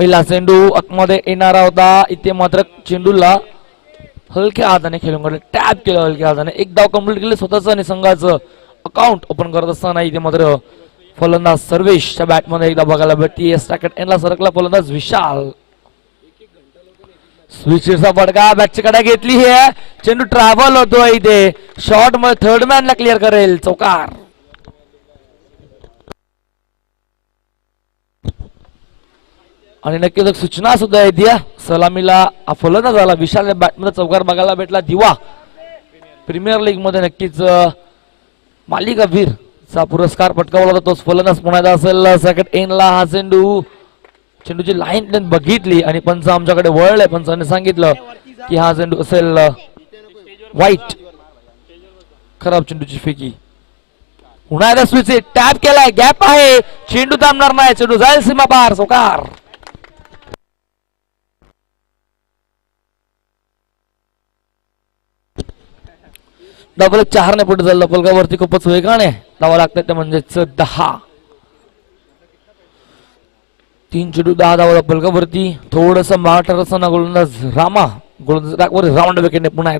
पहिला चेंडू आतमध्ये येणारा होता, इथे मात्र चेंडूला हलक्या हाताने खेळून काढले, टॅप केलं हलक्या हाताने, एक डाव कंप्लीट केले स्वतःचं आणि संघाचं अकाउंट ओपन करत असताना इथे मात्र फलंदाज सर्वेशच्या बॅटमध्ये एकदा बघायला भेटते. स्ट्रायकेट एंडला सरकला फलंदाज विशाल. स्विचचा फटका, बॅटची कडा घेतली आहे, चेंडू ट्रॅव्हल होतोय इथे, शॉर्ट मध्ये थर्ड मॅनला क्लिअर करेल, चौकार. आणि नक्कीच एक सूचना सुद्धा आहे द्या सलामीला फलंदाज झाला विशाल बॅटमध्ये चौकार बघायला भेटला. दिवा प्रीमियर लीग मध्ये नक्कीच मालिकावीर चा पुरस्कार पटकावला होता तोच फलंदाज पुन्हा असेल. सेकंड एंडला हा चेंडू, चेंडूची लाईन लेंथ बघितली आणि पंच आमच्याकडे वळले, पंचाने सांगितलं की हा चेंडू असेल वाईट, खराब चेंडूची फेकी. पुन्हा एकदा स्विच टॅप केलाय, गॅप आहे, चेंडू थांबणार नाही, चेंडू जाईल सीमा पार, चौकार. डबल 4 ने पुढे झालं, पलकावरती खूपच वेगाने धावा लागतात ते म्हणजेच 10. 3 चेंडू 10 धावा पलकावरती. थोडस मार्टर असताना गोलंदाज रामा गोलंदाज राऊंड विकेटने पुन्हा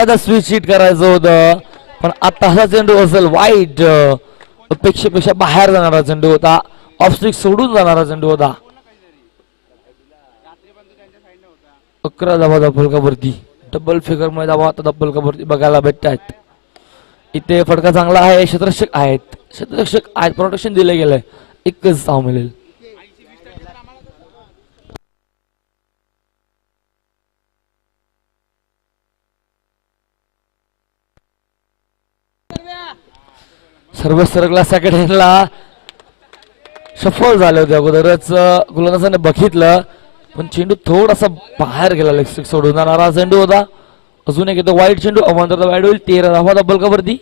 एकदा स्विच हिट करायचं होतं, पण आता हा चेंडू असेल वाईट, अपेक्षेपेक्षा बाहेर जाणारा चेंडू होता, ऑफ स्टिक सोडून जाणारा चेंडू होता. 11 धावा पलकावरती, डबल फिगर मध्ये धावा आता पलकावरती बघायला भेटत आहेत. इथे फटका चांगला आहे, क्षेत्ररक्षक आहेत, प्रोटेक्शन दिले गेलंय, एकच धाव मिळेल. सर्व सरकला, सेकंड एंडला सफल झाले होते अगोदरच, गोलंदाजाने बघितलं पण चेंडू थोडासा बाहेर गेला, लेग स्टिक सोडून जाणारा चेंडू होता. अजून एक येतो वाईट चेंडू, अवांतर वाईट होईल, 13 धावा बलकावरती.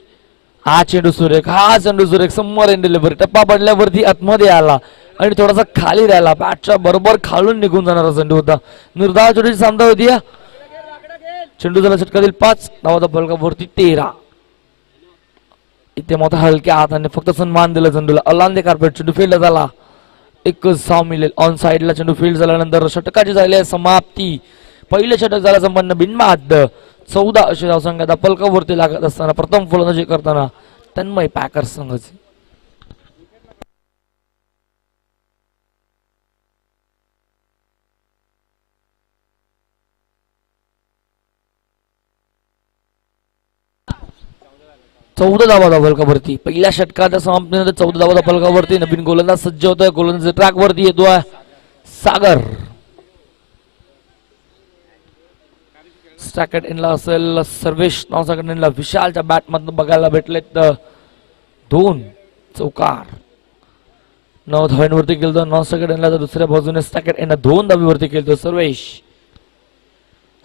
हा चेंडू सुरेख समोर एंड डिलिव्हरी, टप्पा पडल्यावरती आतमध्ये आला आणि थोडासा खाली राहिला, बॅटच्या बरोबर खालून निघून जाणारा चेंडू होता. निर्धाव चेंडूची सामना होती. चेंडू झाला षटकातील 5 धावा बलकावरती 13. इथे मोठा हलक्या हाताने फक्त सन्मान दिला चेंडूला, अलांदे कार्पेट, चेंडू फील्ड झाला, एकच धाव मिळेल. ऑन साइडला चेंडू फील्ड झाल्यानंतर षटकाची झाली आहे समाप्ती. पहिले षटक झालं संपन्न बिनबाद. 14 अशी धावसंख्या पलकावरती लागत असताना प्रथम फलंदाजी करताना तन्मय पॅकर्स संघाचे. चौदा धावा पलकावरती, पहिल्या षटकाच्या समाप्तीनंतर 14 धावा पलकावरती. नवीन गोलंदाज सज्ज होतोय, गोलंदाज ट्रॅक वरती येतोय सागर. स्ट्रायकेट एंडला असेल सर्वेश, नॉन स्ट्रायकेट एंडला विशालच्या बॅट मधून बघायला भेटलेत 2 चौकार. 9 धावांवरती केलं नॉन स्ट्रायकेट एंडला, तर दुसऱ्या बाजूने स्ट्रायकेट एंडला 2 धावांवरती केलं सर्वेश.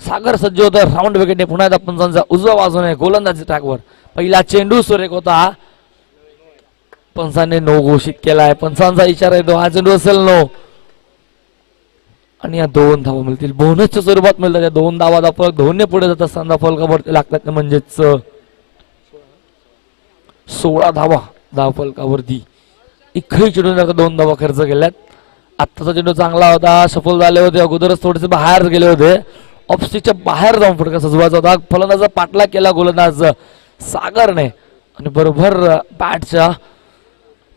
सागर सज्ज होतोय राऊंड विकेटने, पुन्हा एकदा पंचांचा उजव्या बाजूने गोलंदाजी ट्रॅकवर. पहिला चेंडू सुरेख होता, पंचांनी नो घोषित केलाय, पंचांचा इशारा येतो हा चेंडू असेल नो, आणि या 2 धावा मिळतील, बोनसच्या स्वरूपात मिळतात. या 2 धावा दोन्ही पुढे जात असताना फलकावरती लागतात, म्हणजेच 16 धावा फलकावरती. एकही चेंडूने 2 धावा खर्च केल्यात. आत्ताचा चेंडू चांगला होता, सफल झाले होते, अगोदरच थोडेसे बाहेर गेले होते, ऑफस्टिकच्या बाहेर जाऊन फटका सजवायचा होता. फलंदाजा पाठला केला गोलंदाज सागरने आणि बरोबर बॅटच्या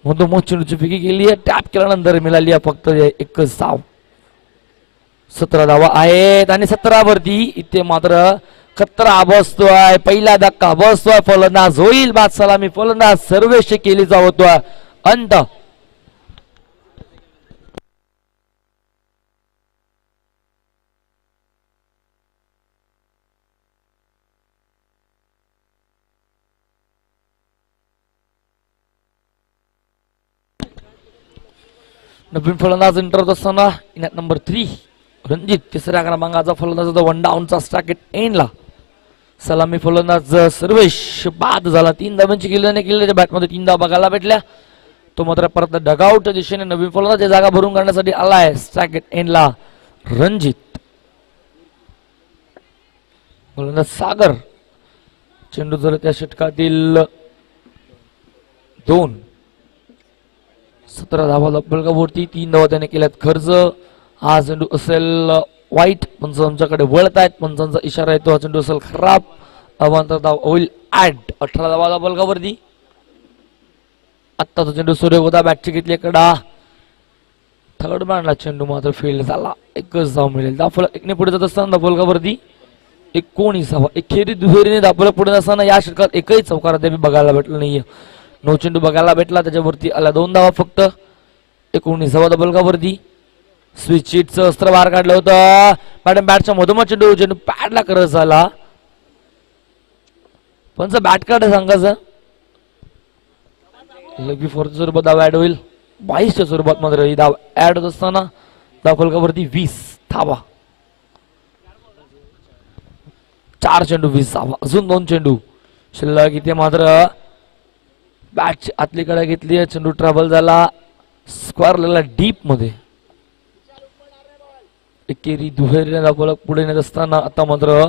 मधोमध चेंडूची फेकी केली आहे, टॅप केल्यानंतर मिळाली आहे फक्त एकच धाव. 17 धावा आहेत आणि 17 वरती इथे मात्र खतरा बसतोय, पहिला धक्का बसतोय, फलंदाज होईल बाद सलामी, फलंदाज सर्वेश केली जावतोय अंत. नवीन फलंदाज इंटर होत असताना इनॅट नंबर 3 रणजित, तिसऱ्या क्रमांकाचा फलंदाज होता, 1 डाऊनचा स्ट्रायकेट एंडला. सलामी फलंदाज सर्वेश बाद झाला, 3 धावांची केल्याने केलेल्या बॅटमध्ये 3 धावा बघायला भेटल्या. तो मात्र परत डगआउटच्या दिशेने नवीन फलंदाज जागा भरून काढण्यासाठी आलाय. स्ट्रायकेट एंडला रणजित, फलंदाज सागर. चेंडू जर त्या षटकातील 2 17 धावा फलकावरती 3 धावा त्याने केल्यात खर्च. हा चेंडू असेल वाईट, पंचांच्याकडे वळत आहेत, पंचांचा इशारा येतो, हा चेंडू असेल खराब. अवांतर धाव होईल ऍड. 18 धावा फलकावरती. आत्ताचा चेंडू सूर्यगोदा बॅटची घेतली कडा. थर्ड मॅनला चेंडू मात्र फील्ड झाला. एकच धाव मिळेल. दाफल एकने पुढे जात असताना फलकावरती 19 धावा. एकेरी दुहेरीने दाफल पुढे असताना या षटकात एकही चौकार अद्याप बघायला भेटला नाहीये. 9 चेंडू बघायला भेटला, त्याच्यावरती आला 2 धावा फक्त. 19 धावा फलकावरती. स्विच शीटचं अस्त्र बाहेर काढलं होतं. मॅडम बॅटच्या मधोमध चेंडू चेंडू पॅडला करत झाला. पण बॅट कार्ड सांगायचं लगी फोरच्या स्वरूपात धाव ऍड होईल. 22च्या स्वरूपात मात्र ही धाव ऍड होत असताना धाव फलकावरती 20 धावा. 4 चेंडू 20 धावा. अजून 2 चेंडू शिल्लक. इथे मात्र बॅटची आतली कडे घेतली, चेंडू ट्रॅव्हल झाला स्क्वेअरला डीप मध्ये. एकेरी दुहेरीने धाव पुढे नेत असताना आता मात्र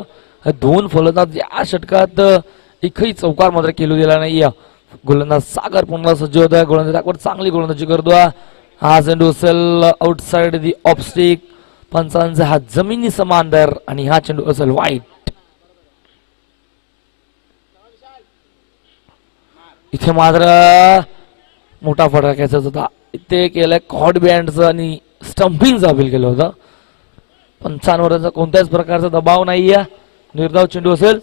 2 फलंदाज या षटकात एकही चौकार मात्र केलू दिला नाही. गोलंदाज सागर पुन्हा सज्ज होत आहे. गोलंदाजावर चांगली गोलंदाजी करतो. हा चेंडू असेल आउटसाइड दी ऑफ स्टिक. पंचांचा हा जमिनी समांतर आणि हा चेंडू असेल वाईट. इथे मात्र मोठा फटका घ्यायचा होता. इथे केलंय कॉड बँडचं आणि स्टंपिंगचं अपील केलं होतं. पंचांवर कोणत्याच प्रकारचा दबाव नाहीये. निर्धाव चेंडू असेल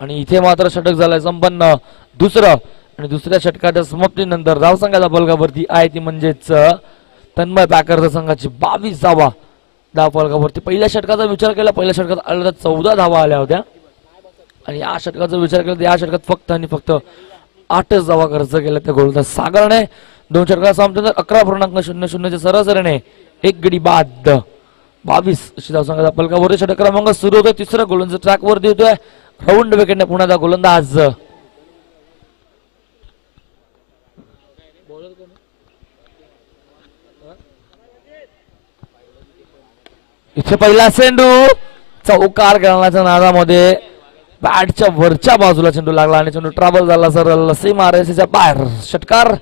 आणि इथे मात्र षटक झालंय संपन्न. दुसरं आणि दुसऱ्या षटकाच्या समाप्तीनंतर धाव संघाच्या फलकावरती आहे ती म्हणजेच तन्मय पॅकरच्या संघाची 22 धावा धाव फलकावरती. पहिल्या षटकाचा विचार केला, पहिल्या षटकात आल्या 14 धावा आल्या होत्या आणि या षटकाचा विचार केला तर या षटकात फक्त आणि फक्त 8च धावा खर्च केल्या त्या गोलंदाज सागरने. 2 षटकाचा समाप्तीनंतर 11.00च्या सरासरीने एक गडी बाद 22 अशी धाव संघाच्या फलकावरती. षटक क्रमांक सुरू होतोय. तिसरा गोलंदाज ट्रॅक वरती होतोय. राऊंड विकेटने पुण्याचा गोलंदाज इथे पहिला चेंडू चौकार करण्याच्या नादामध्ये बॅटच्या वरच्या बाजूला चेंडू लागला आणि चेंडू ट्रॅव्हल झाला सरळ सीमारेषेच्या बाहेर. षटकार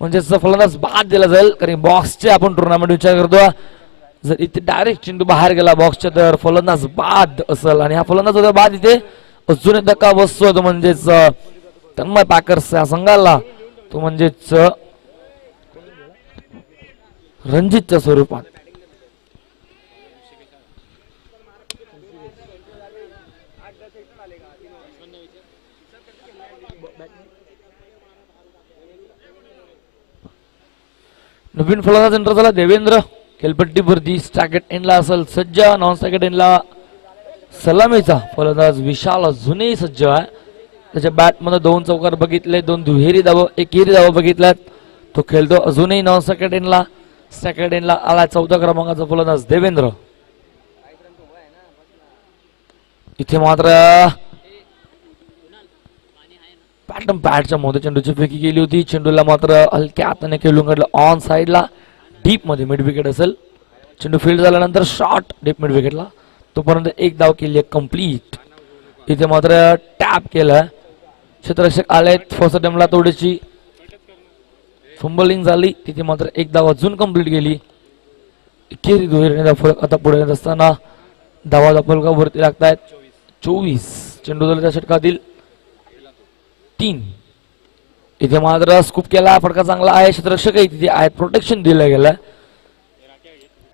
म्हणजे फलंदाज बाद दिला जाईल, कारण बॉक्सचे आपण टुर्नामेंट विचार करतो. जर इथे डायरेक्ट चेंडू बाहेर गेला बॉक्सच्या तर फलंदाज बाद असेल आणि हा फलंदाज होता बाद. इथे अजून एक धक्का बसतो तो म्हणजेच तन्मय पॅकर्स या संघाला, तो म्हणजेच रणजितच्या स्वरूपात. नवीन फलंदाज एंटर झाला देवेंद्र. खेळपट्टीवरती स्टॅकेट एंडला असेल सज्ज. नॉन स्टॅकेट एंडला सलामीचा फलंदाज विशाल अजूनही सज्ज आहे. त्याच्या बॅटमध्ये 2 चौकार बघितले, 2 दुहेरी धाव, एकेरी धाव बघितल्यात. तो खेळतो अजूनही नॉन स्टॅकेट एंडला. स्टॅकेट एंडला आला 14 क्रमांकाचा फलंदाज देवेंद्र. इथे मात्र पॅटम पॅटच्या मध्ये चेंडूची फेकी केली होती. चेंडूला मात्र हलक्या हाताने खेळून काढलं ऑन साइडला डीप मध्ये. मिड विकेट असेल. चेंडू फील्ड झाल्यानंतर शॉर्ट डीप मिड विकेटला. तोपर्यंत एक धाव केली कंप्लीट. इथे मात्र टॅप केलं. क्षेत्ररक्षक आलेत. फर्स्ट अटेम्प्टला थोडीशी फंबलिंग झाली. तिथे मात्र एक धाव अजून कंप्लीट गेली. एकेरी दुहेरीने फरक आता पुढे येत असताना धावा फलकावरती लागतायत 24. चेंडू झाला त्या षटकातील 3. इथे मात्र स्कूप केला. फटका चांगला आहे. क्षेत्ररक्षकही तिथे आहेत. प्रोटेक्शन दिलं गेलं.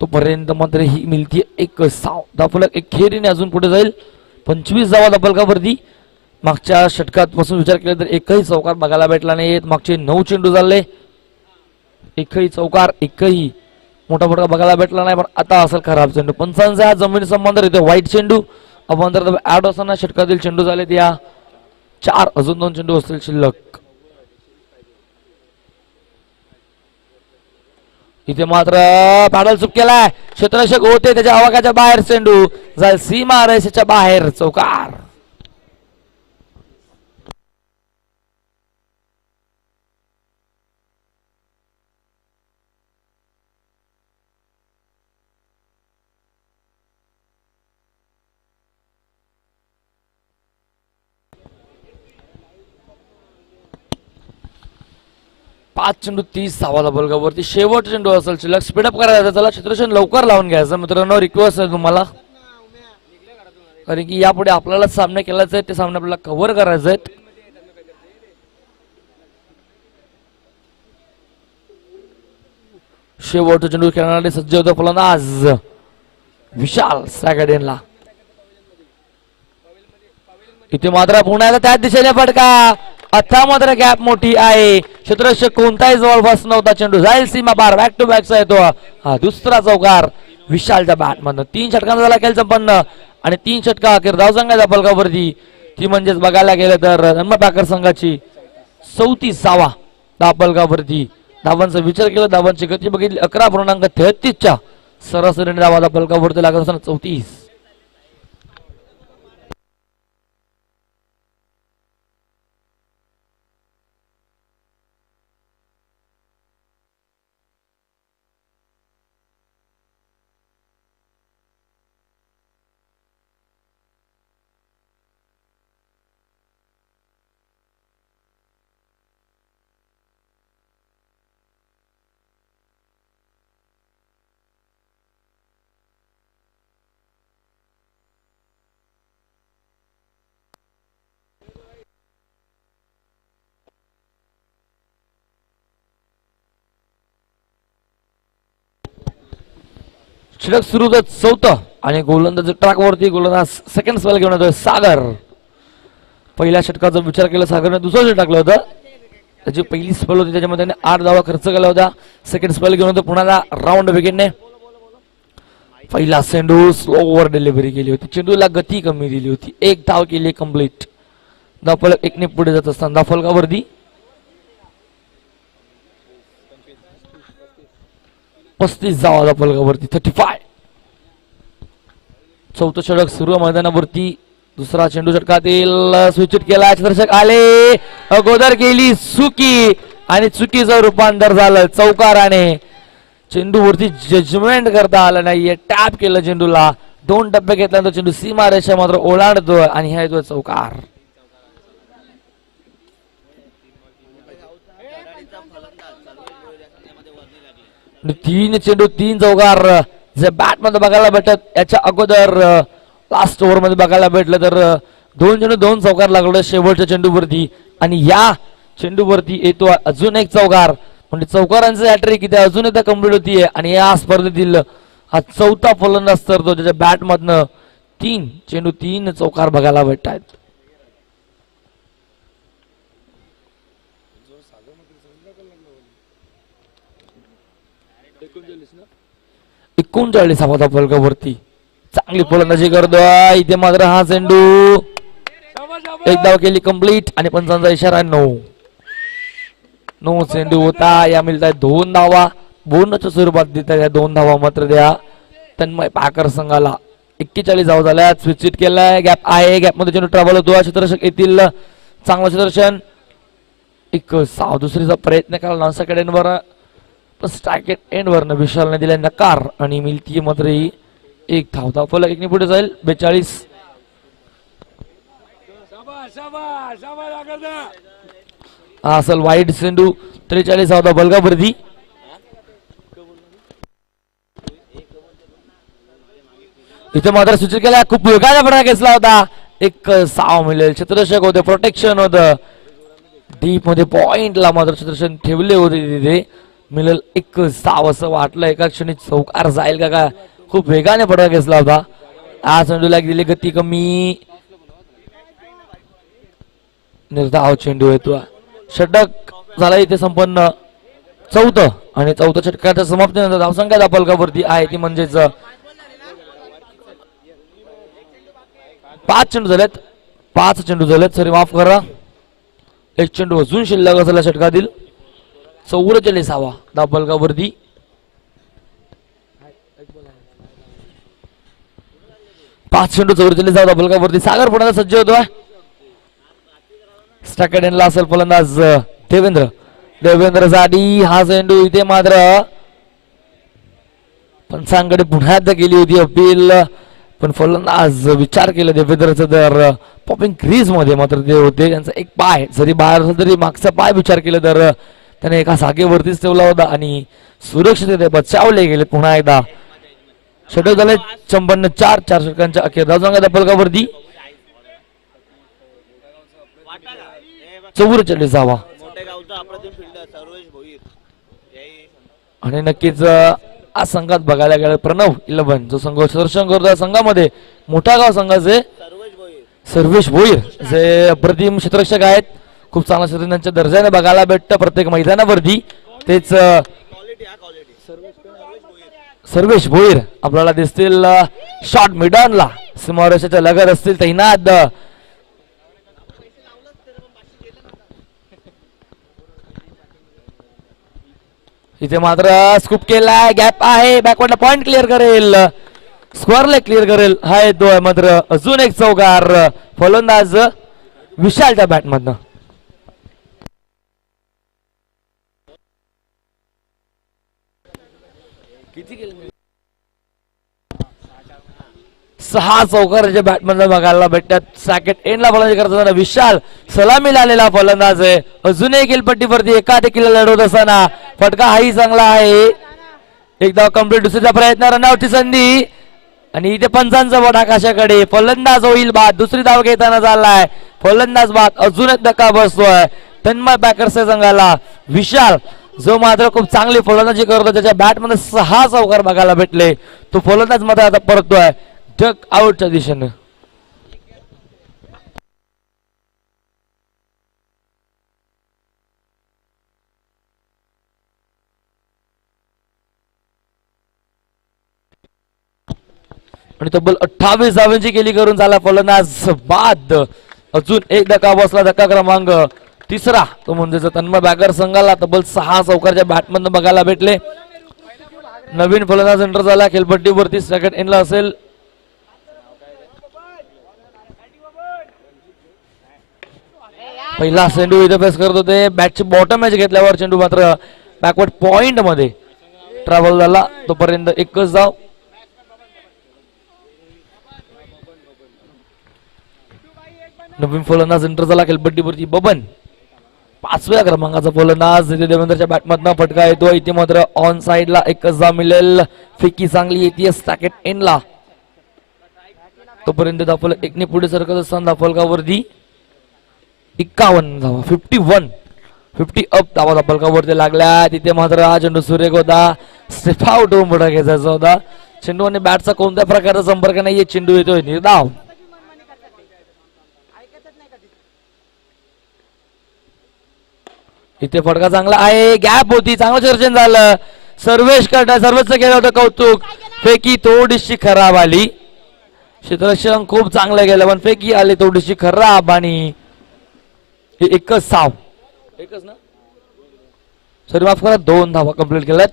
तोपर्यंत मात्र ही मिळती एक धावफलक एकेरीने अजून पुढे जाईल. 25 धावा धावफलकावरती. मागच्या षटकात पासून विचार केला तर एकही चौकार बघायला भेटला नाही. मागचे 9 चेंडू झाले, एकही चौकार, एकही मोठा फटका बघायला भेटला नाही. पण आता असेल खराब चेंडू. पंचांचा जमिनी संबंध इथे वाईट चेंडू. आपण ऍड असताना षटकातील चेंडू झाले या 4. अजून 2 चेंडू असतील शिल्लक. इथे मात्र पॅडल चुक केलाय. क्षेत्ररक्षक होते त्याच्या आवाकाच्या बाहेर. चेंडू जाईल सीमा रेषेच्या बाहेर. चौकार. 5 चेंडू 30 धावा बलगावरती शेवट चेंडू असेल शिल्लक स्पीडअप करायचा चला क्षेत्ररक्षण लवकर लावून घ्यायचं मित्रांनो रिक्वेस्ट आहे तुम्हाला कारण की यापुढे आपल्याला सामने केलाच आहे ते सामने आपल्याला कव्हर करायचे आहेत शेवटचा चेंडू खेळणारे सज्ज होते फलंदाज विशाल सॅगडेनला इथे मात्र पुण्याला त्याच दिशेने फटका आता मात्र गॅप मोठी आहे क्षेत्ररक्षक कोणताही जवळपास नव्हता चेंडू जाईल सीमा पार बॅक टू बॅकचा येतो हा दुसरा चौकार विशालच्या बॅट मधनं 3 षटकांचा झाला खेळ संपन्न आणि 3 षटका अखेर धावसंघाच्या फलकावरती ती म्हणजेच बघायला गेलं तर जन्म पॅकर संघाची 34वा धावफलकावरती धावांचा विचार केला धावांची गती बघितली 11.33च्या सरासरीने धावा फलकावरती लागत असताना 34 षटक सुरू होत 4थं आणि गोलंदाज ट्रॅक वरती गोलंदाज सेकंड स्पेल घेऊन येतोय सागर पहिल्या षटकाचा विचार केला सागरने दुसरं षटक टाकलं होतं त्याची पहिली स्पेल होती त्याच्यामध्ये 8 धावा खर्च केला होता सेकंड स्पेल घेऊन होतो पुन्हा राऊंड विकेटने पहिला चेंडू स्लो ओव्हर डिलिव्हरी केली होती चेंडूला गती कमी दिली होती 1 धाव केली कंप्लीट धावफलक 1 ने पुढे जात असताना धावफलकावरती 35 धावा धावफलकावरती 35 चौथं षटक सुरू मैदानावरती दुसरा चेंडू षटकातील स्विच केला क्षेत्ररक्षक आले अगोदर केली चुकी आणि चुकीचं रूपांतर झालं चौकाराने चेंडूवरती जजमेंट करता आलं नाहीये टॅप केलं चेंडूला 2 टप्पे घेतल्यानंतर चेंडू सीमा रेषा मात्र ओलांडतोय आणि हा येतोय चौकार तीन चेंडू 3 चौकार जे बॅट मध्ये बघायला भेटत याच्या अगोदर लास्ट ओव्हर मध्ये बघायला भेटलं तर 2 चेंडू 2 चौकार लागले शेवटच्या चेंडूवरती आणि या चेंडूवरती येतो अजून एक चौकार म्हणजे चौकारांचं हॅट्रिक इथे अजून एकदा कंप्लीट होतीये आणि या स्पर्धेतील हा चौथा फलंदाज तर तो त्याच्या बॅट मधनं 3 चेंडू 3 चौकार बघायला भेटतात 39 फलकावरती चांगली फलंदाजी करतोय इथे मात्र हा चेंडू एक धाव केली कंप्लीट आणि पंचांचा इशारा 9 चेंडू होता या मिळतात 2 धावा बोनसच्या स्वरूपात देतात या 2 धावा मात्र द्या तन्मय पाकर संघाला 41 धावा झाल्या स्विच केलाय गॅप आहे गॅप मध्ये चेंडू ट्रॅव्हल होतो क्षेत्ररक्षक येथील चांगलं क्षेत्ररक्षण एक साव दुसरीचा प्रयत्न केला नासाकडे स्ट्रायकेट एंड वरनं विशालने दिला नकार आणि मिळती मात्र ही 1 धाव धावफलक 1 ने पुढे जाईल 42 हा असेल वाईट चेंडू 43 धाव बलगावरती इथे मात्र सूचित केला खूप वेगाने फटका घेतला होता एक साव मिळेल क्षेत्ररक्षक होते प्रोटेक्शन होतं डीप मध्ये पॉइंटला मात्र क्षेत्ररक्षण ठेवले होते तिथे मिळेल एक साव असं वाटलं एका क्षणी चौकार जाईल का काय खूप वेगाने फटका घेतला होता हा चेंडूला दिली गती कमी निर्धाव चेंडू येतो षटक झाला इथे संपन्न 4थं आणि 4थ्या षटकाच्या समाप्तीनंतर धावसंख्या फलकावरती आहे ती म्हणजेच 5 चेंडू झालेत 5 चेंडू झालेत सॉरी माफ करा 1 चेंडू अजून शिल्लक असलेल्या षटकातील 44वा धावफलकावरती 5 चेंडू 44 धावफलकावरती सागर पुन्हा सज्ज होतोय स्टॅकेडनला असेल फलंदाज देवेंद्रसाठी हा चेंडू इथे मात्र पंचांकडे पुन्हा एकदा गेली होती अपील पण फलंदाज विचार केला देवेंद्रचा तर पॉपिंग क्रीज मध्ये मात्र ते होते त्यांचा एक पाय जरी बाहेर असला तरी मागचा पाय विचार केला तर त्याने एका जागेवरतीच ठेवला होता आणि सुरक्षितरित्या बचावले गेले. पुन्हा एकदा षटक झाले 54 4 षटकांच्या अखेर. धावसंख्या फलकावरती 44 धावा. आणि नक्कीच आज संघात बघायला गेलं प्रणव 11 जो संघ प्रदर्शन करतो या संघामध्ये मोठा गाव संघाचे सर्वेश भोईर जे अप्रतिम क्षेत्ररक्षक आहेत. खूप चांगल्या क्षेत्र त्यांच्या दर्जाने बघायला भेटतं प्रत्येक मैदानावरती. तेच सर्वेश भोईर आपल्याला दिसतील शॉर्ट मिडॉनला सीमारेषेच्या लगत असतील तैनात. इथे मात्र स्कूप केलाय, गॅप आहे, बॅकवर्डला पॉइंट क्लिअर करेल, स्क्वेअरला क्लिअर करेल. हा येतोय मात्र अजून एक चौकार फलंदाज विशालच्या बॅटमधनं. किती केले 6 चौकाराच्या बॅटमधनं बघायला भेटतात. सॅकेट एंडला फलंदाजी करताना विशाल सलामीला आलेला फलंदाज आहे. अजूनही खेळपट्टीवरती एका देखील लढवत असताना फटका हाही चांगला आहे. एकदा कंप्लीट दुसरीचा प्रयत्न, रनआउटची संधी आणि इथे पंचांचा बोट आकाशाकडे. फलंदाज होईल बाद, दुसरी धाव घेताना झालाय फलंदाज बाद. अजून एक धक्का बसतोय तन्मय बॅकर्सच्या संघाला. विशाल जो मात्र खूप चांगली फलंदाजी करतो, त्याच्या बॅटमध्ये 6 चौकार बघायला भेटले. तो फलंदाज मात्र आता परततोय डक आउटच्या दिशेने. आणि तब्बल 28 धावांची केली करून झाला फलंदाज बाद. अजून एक धक्का बसला, धक्का क्रमांक 3रा तो म्हणजे तन्मय बॅकर संघाला तब्बल 6 चौकारच्या बॅटमधून बघायला भेटले. नवीन फलंदाज एंटर झाला खेळपट्टीवरती, सेकंड एंडला असेल. पहिला चेंडू इथे फेस करत होते, बॅटची बॉटम मॅच घेतल्यावर चेंडू मात्र बॅकवर्ड पॉइंट मध्ये ट्रॅव्हल झाला. तोपर्यंत एकच धाव. नवीन फलंदाज एंटर झाला खेळपट्टीवरती बबन, 5व्या क्रमांकाचा फलंदाज. इथे देवेंद्रच्या बॅटमधनं फटका येतो. इथे मात्र ऑन साइडला एकच धाव मिळेल. फेकी चांगली येते सॅकेट एंडला. तोपर्यंत दाफल एकने पुढे सरकत असताना दाफलकावरती 51 धावा, 50 अप धावा दाफलकावरती लागल्या. तिथे मात्र हा चेंडू सुरेख होता, स्टेप आउट होऊन पुढे घ्यायचा होता. चेंडू आणि बॅटचा कोणत्या प्रकारचा संपर्क नाहीये. चेंडू येतोय निर्धाव. इथे फटका चांगला आहे, गॅप होती, चांगलं सर्जन झालं. सर्वेश करता सर्वच केलं होतं कौतुक. फेकी थोडीशी खराब आली, क्षेत्ररक्षण खूप चांगलं गेलं पण फेकी आली थोडीशी खराब. आणि एकच साव, एकच ना सॉरी माफ करा, 2 धावा कंप्लीट केल्यात.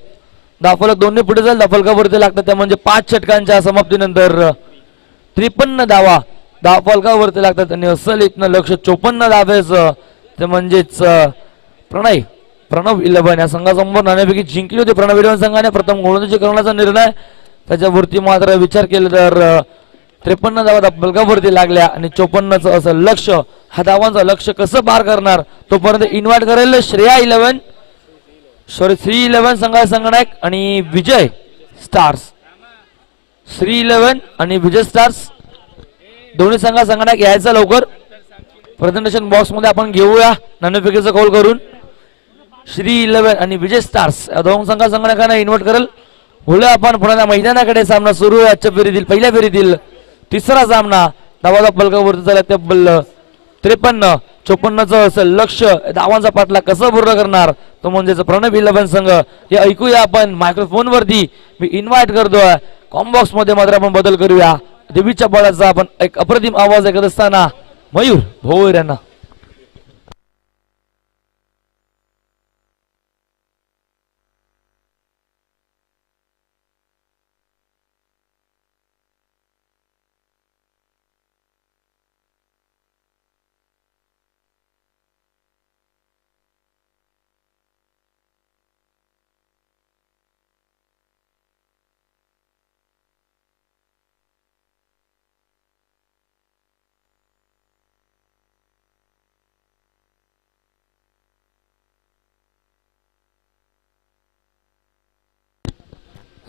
दाफलक दोन्ही पुढे जाईल, दाफलकावरती लागतात त्या म्हणजे 5 षटकांच्या समाप्तीनंतर 53 धावा दाफलकावरती लागतात. आणि असल इथनं लक्ष 54 धावेचं ते म्हणजेच प्रणव 11 या संघासमोर नाणेफेकी जिंकली होती प्रणव 11 संघाने. प्रथम गोलंदाजी करण्याचा निर्णय त्याच्यावरती मात्र विचार केला तर 53 धावा दाफलकावरती लागल्या आणि 54चं असं लक्ष. हा धावांचं लक्ष कसं पार करणार तोपर्यंत इन्व्हाइट करेल श्रेया 11 सॉरी श्री 11 संघनायक आणि विजय स्टार्स. श्री 11 आणि विजय स्टार्स दोन्ही संघनायक यायचं लवकर. प्रेझेंटेशन बॉक्स मध्ये आपण घेऊया नाणेफेकीचा कॉल करून. श्री 11 आणि विजय स्टार्स या दोन संघनायकांना इन्व्हाइट करेल. बोलूया आपण पुन्हा मैदानाकडे. सामना सुरू आहे आजच्या फेरीतील पहिल्या फेरीतील 3रा सामना. धावा दाफलकावरती झाला तब्बल 53. 54चं असं लक्ष धावांचा पाठला कसं पूर्ण करणार तो म्हणजेच प्रणव 11 संघ. हे ऐकूया आपण मायक्रोफोन वरती. मी इन्व्हाइट करतोय कॉम्बॉक्स मध्ये मात्र आपण बदल करूया. देवीच्या बळाचा आपण एक अप्रतिम आवाज ऐकत असताना मयूर भोईर यांना.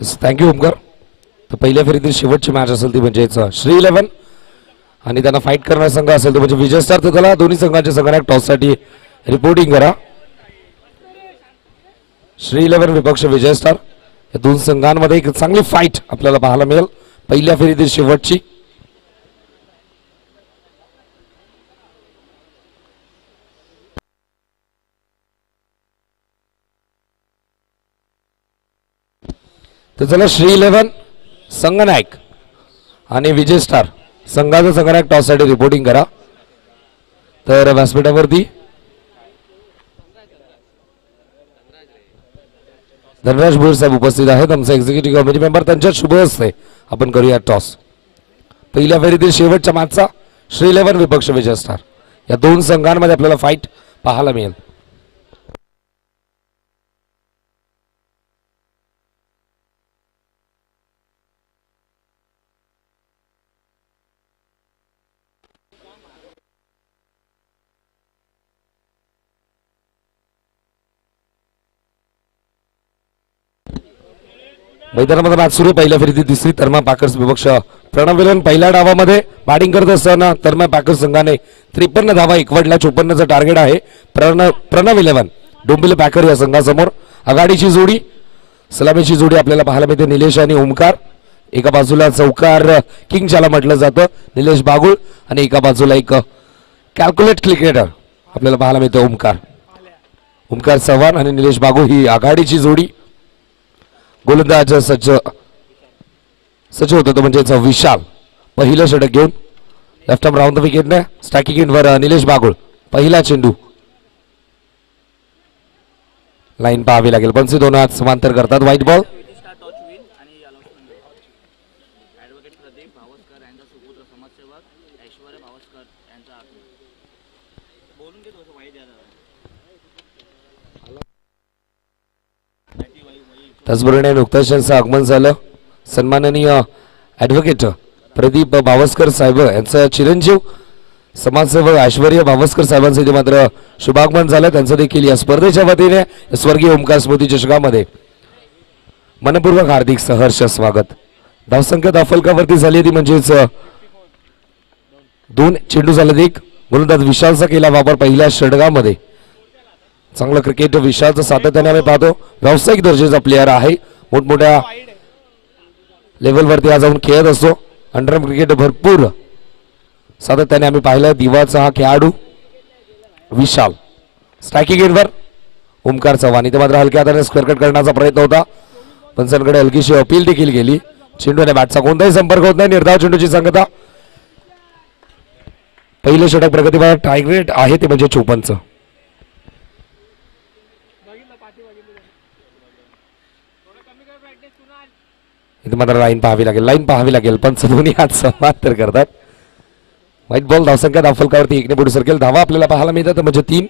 थँक्यू ओमकार. तर पहिल्या फेरीतील शेवटची मॅच असेल ती म्हणजेच श्री 11 आणि त्यांना फाईट करणारा संघ असेल तो म्हणजे विजय स्टार. तर त्याला दोन्ही संघांचे संघनायक टॉससाठी रिपोर्टिंग करा. श्री 11 विपक्ष विजय स्टार या दोन संघांमध्ये एक चांगली फाईट आपल्याला पाहायला मिळेल पहिल्या फेरीतील शेवटची. तर चला श्री 11 संघनायक आणि विजय स्टार संघाचा संघनायक टॉससाठी रिपोर्टिंग करा. तर व्यासपीठावरती धनराज भोईर साहेब उपस्थित आहेत. आमचे एक्झिक्युटिव्ह कमिटी मेंबर त्यांच्या शुभ हस्ते आपण करूया टॉस. पहिल्या फेरीतील शेवटच्या मॅचचा श्री 11 विपक्ष विजय स्टार या दोन संघांमध्ये आपल्याला फाईट पाहायला मिळेल. मैदानामध्ये मॅच सुरू. पहिल्या फेरीतील तिसरी तर्मा पॅकर्स विपक्ष प्रणव विलन. पहिल्या डावामध्ये बॅटिंग करत असताना तर्मा पॅकर्स संघाने 53 धावा एकवटल्या. 54चं टार्गेट आहे प्रणव 11 डोंबिवली पॅकर या संघासमोर. आघाडीची जोडी सलामीची जोडी आपल्याला पाहायला मिळते निलेश आणि ओमकार. एका बाजूला चौकार किंग ज्याला म्हटलं जातं निलेश बागुळ आणि एका बाजूला एक कॅल्क्युलेट क्रिकेटर आपल्याला पाहायला मिळते ओमकार चव्हाण आणि निलेश बागुळ ही आघाडीची जोडी. गोलंदाज सज्ज होतो तो म्हणजेच विशाल पहिलं षटक घेऊन लेफ्ट आर्म राऊंड द विकेटने स्ट्रायकिंग एंडवर निलेश बागुळ. पहिला चेंडू लाईन पाहावी लागेल. पंच दोन हात समांतर करतात. White ball. त्याचबरोबर नुकताच त्यांचं आगमन झालं. सन्माननीय ॲडव्होकेट प्रदीप भावस्कर साहेब यांचं चिरंजीव समाजसेवक ऐश्वर्य भावस्कर साहेबांचं इथे मात्र शुभागमन झालं. त्यांचं देखील या स्पर्धेच्या वतीने स्वर्गीय ओमकार स्मृती चषकामध्ये मनपूर्वक हार्दिक सहर्ष स्वागत. धावसंख्या दाफलकावरती झाली ती म्हणजेच 2 चेंडू झाले. एक गोलंदाज विशालचा केला वापर पहिल्या षटकामध्ये. चांगलं क्रिकेट विशालचं सातत्याने आम्ही पाहतो. व्यावसायिक दर्जाचा प्लेअर आहे. मोठमोठ्या लेवलवरती हा जाऊन खेळत असतो. अंडरआर्म क्रिकेट भरपूर सातत्याने आम्ही पाहिलं. दिवाचा हा खेळाडू विशाल. स्ट्रायकिंग एंडवर ओमकार चव्हाण. इथे मात्र हलक्या हाताने स्क्वेअर कट करण्याचा प्रयत्न होता. पंचांकडे हलकीशी अपील देखील केली. चेंडू आणि बॅटचा कोणताही संपर्क होत नाही. निर्धाव चेंडूची सांगता. पहिलं षटक प्रगतीवर टार्गेट आहे ते म्हणजे 54चं. इथे मात्र लाईन पाहावी लागेल. पण दोन्ही हात समांतर करतात. White ball. धावसंख्या दाफलकावरती 1 ने पुढे सरकेल. धावा आपल्याला पाहायला मिळतात म्हणजे 3.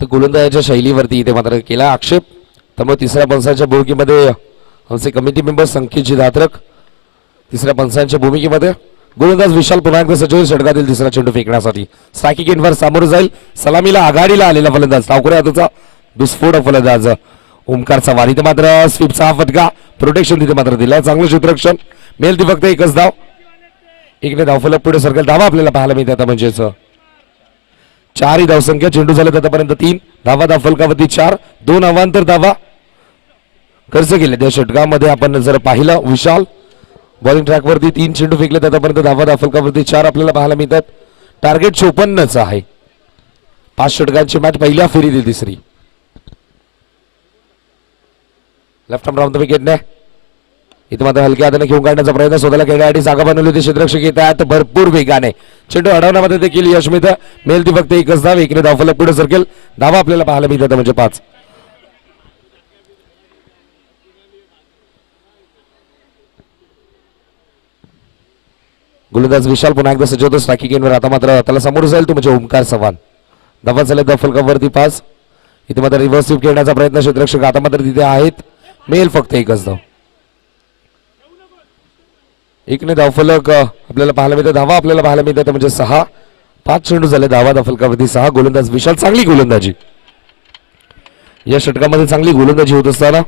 तर गोलंदाजाच्या शैलीवरती इथे मात्र केला आक्षेप. त्यामुळे तिसऱ्या पंचांच्या भूमिकेमध्ये आमचे कमिटी मेंबर संकेतजी दात्रक. तिसऱ्या पंचांच्या भूमिकेमध्ये गोलंदाज विशाल पुन्हा एकदा सज्ज षटकातील तिसरा चेंडू फेकण्यासाठी. स्ट्रायकिंग एंडवर सामोरं जाईल. सलामीला आघाडीला आलेला फलंदाज टावकरे हातचा विस्फोटक फलंदाज ओमकार चव्हाण. इथे मात्र स्वीपचा हा फटका. प्रोटेक्शन तिथे मात्र दिलाय. चांगलं क्षेत्ररक्षण. मेल ती फक्त एकच धाव. 1 ने धावफलक पुढे सरकेल. धावा आपल्याला पाहायला मिळते आता म्हणजेच 4 ही धावसंख्या. चेंडू झाले आतापर्यंत 3 धावा. धावफलकावरती 4. 2 अवांतर धावा खर्च केले त्या षटकामध्ये. आपण जर पाहिलं विशाल बॉलिंग ट्रॅकवरती 3 चेंडू फेकले. आतापर्यंत धावा. धावफलकावरती 4 आपल्याला पाहायला मिळतात. टार्गेट 54च आहे. 5 षटकांची मॅच पहिल्या फेरीतील तिसरी. लेफ्ट आर्म राऊंड द विकेटने इथे मात्र हलक्या हाताने घेऊन काढण्याचा प्रयत्न. स्वतःला खेळण्यासाठी जागा बनवली होती. क्षेत्ररक्षक येत आहेत भरपूर वेगाने. चेंडू अडवण्यामध्ये देखील यश मिळतं. मेल ती फक्त एकच धाव. 1 ने धावफलक पुढे सरकेल. धावा आपल्याला पाहायला मिळतात म्हणजे 5. गोलंदाज विशाल पुन्हा एकदा सज्ज होतो स्ट्रायकिंग एंडवर. आता मात्र त्याला समोर जाईल तो म्हणजे ओमकार चव्हाण. धावा झाले धावफलकावरती 5. इथे मात्र रिव्हर्स स्वीप खेळण्याचा प्रयत्न. क्षेत्ररक्षक आता मात्र तिथे आहेत. मेल फक्त एकच धाव. एकने धावफलक आपल्याला पाहायला मिळतं, धावा आपल्याला पाहायला मिळतात म्हणजे 6. 5 चेंडू झाले, धावा धावफलकावरती 6. गोलंदाज विशाल, चांगली गोलंदाजी या षटकामध्ये, चांगली गोलंदाजी होत असताना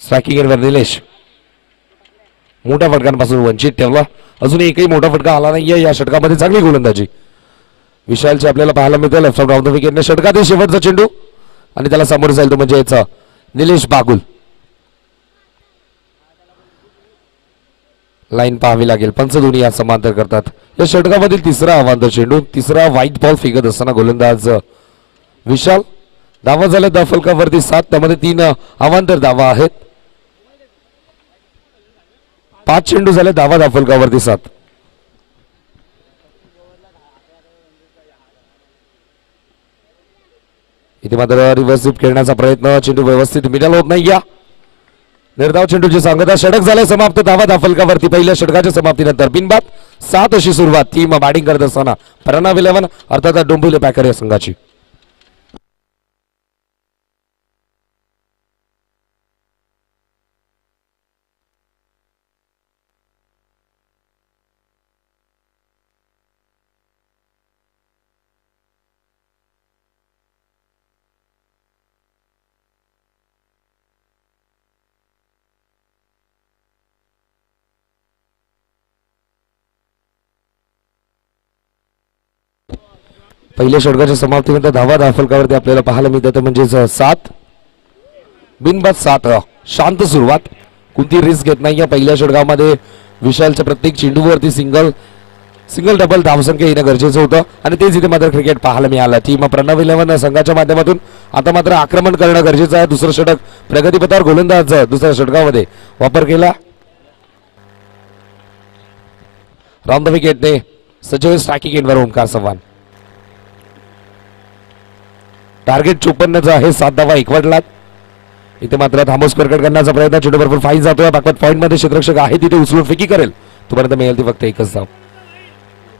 स्ट्रायकिंग एंडवर निलेश मोठ्या फटकांपासून वंचित ठेवला. अजून एकही मोठा फटका आला नाहीये या षटकामध्ये, चांगली गोलंदाजी विशालची आपल्याला पाहायला मिळते. लेफ्ट आउट ऑफ द विकेटने षटकातील शेवटचा चेंडू आणि त्याला सामोरे जाईल तो म्हणजे याचा निलेश बागुल. लाईन पाहावी लागेल, पंच दोन्ही या समांतर करतात. या षटकामधील तिसरा अवांतर चेंडू, तिसरा व्हाईट बॉल फेकत असताना गोलंदाज विशाल. धावा झाल्या धावफलकावरती 7, त्यामध्ये 3 अवांतर धावा आहेत. 5 चेंडू झाले, धावा धावफलकावरती 7. इथे मात्र रिव्हर्स स्वीप खेळण्याचा प्रयत्न, चेंडू व्यवस्थित मिडल होत नाही. या निर्धाव चेंडूची सांगता, षटक झाले समाप्त. धावा धावफलकावरती पहिल्या षटकाच्या समाप्तीनंतर बिनबाद 7 अशी सुरुवात. टीम बॅटिंग करत असताना प्रणव 11 अर्थात डोंबिवली पॅकर या संघाची. पहिल्या षटकाच्या समाप्तीनंतर धावा धावफलकावरती आपल्याला पाहायला मिळतं म्हणजे 7. बिनबाद 7. शांत सुरुवात, कोणती रिस्क घेत नाही. या पहिल्या षटकामध्ये विशालच्या प्रत्येक चेंडूवरती सिंगल डबल धावसंख्या येणं गरजेचं होतं आणि तेच इथे मात्र क्रिकेट पाहायला मिळालं. टीम प्रणव 11 संघाच्या माध्यमातून आता मात्र आक्रमण करणं गरजेचं आहे. दुसरं षटक प्रगतीपथावर गोलंदाज दुसऱ्या षटकामध्ये वापर केला. राऊंड द विकेटने सचिव स्ट्रायकिंग एंडवर ओमकार चव्हाण. टार्गेट 54 आहे, 7 धावा एकवटलात. इथे मात्र थांबूस कडकड करण्याचा प्रयत्न, चेंडू बरोबर फाईन जातोय. बॅकवर्ड पॉइंट मध्ये क्षेत्ररक्षक आहे, तिथे उचलून फेकी करेल, तोपर्यंत मिळेल ती फक्त 1च धाव.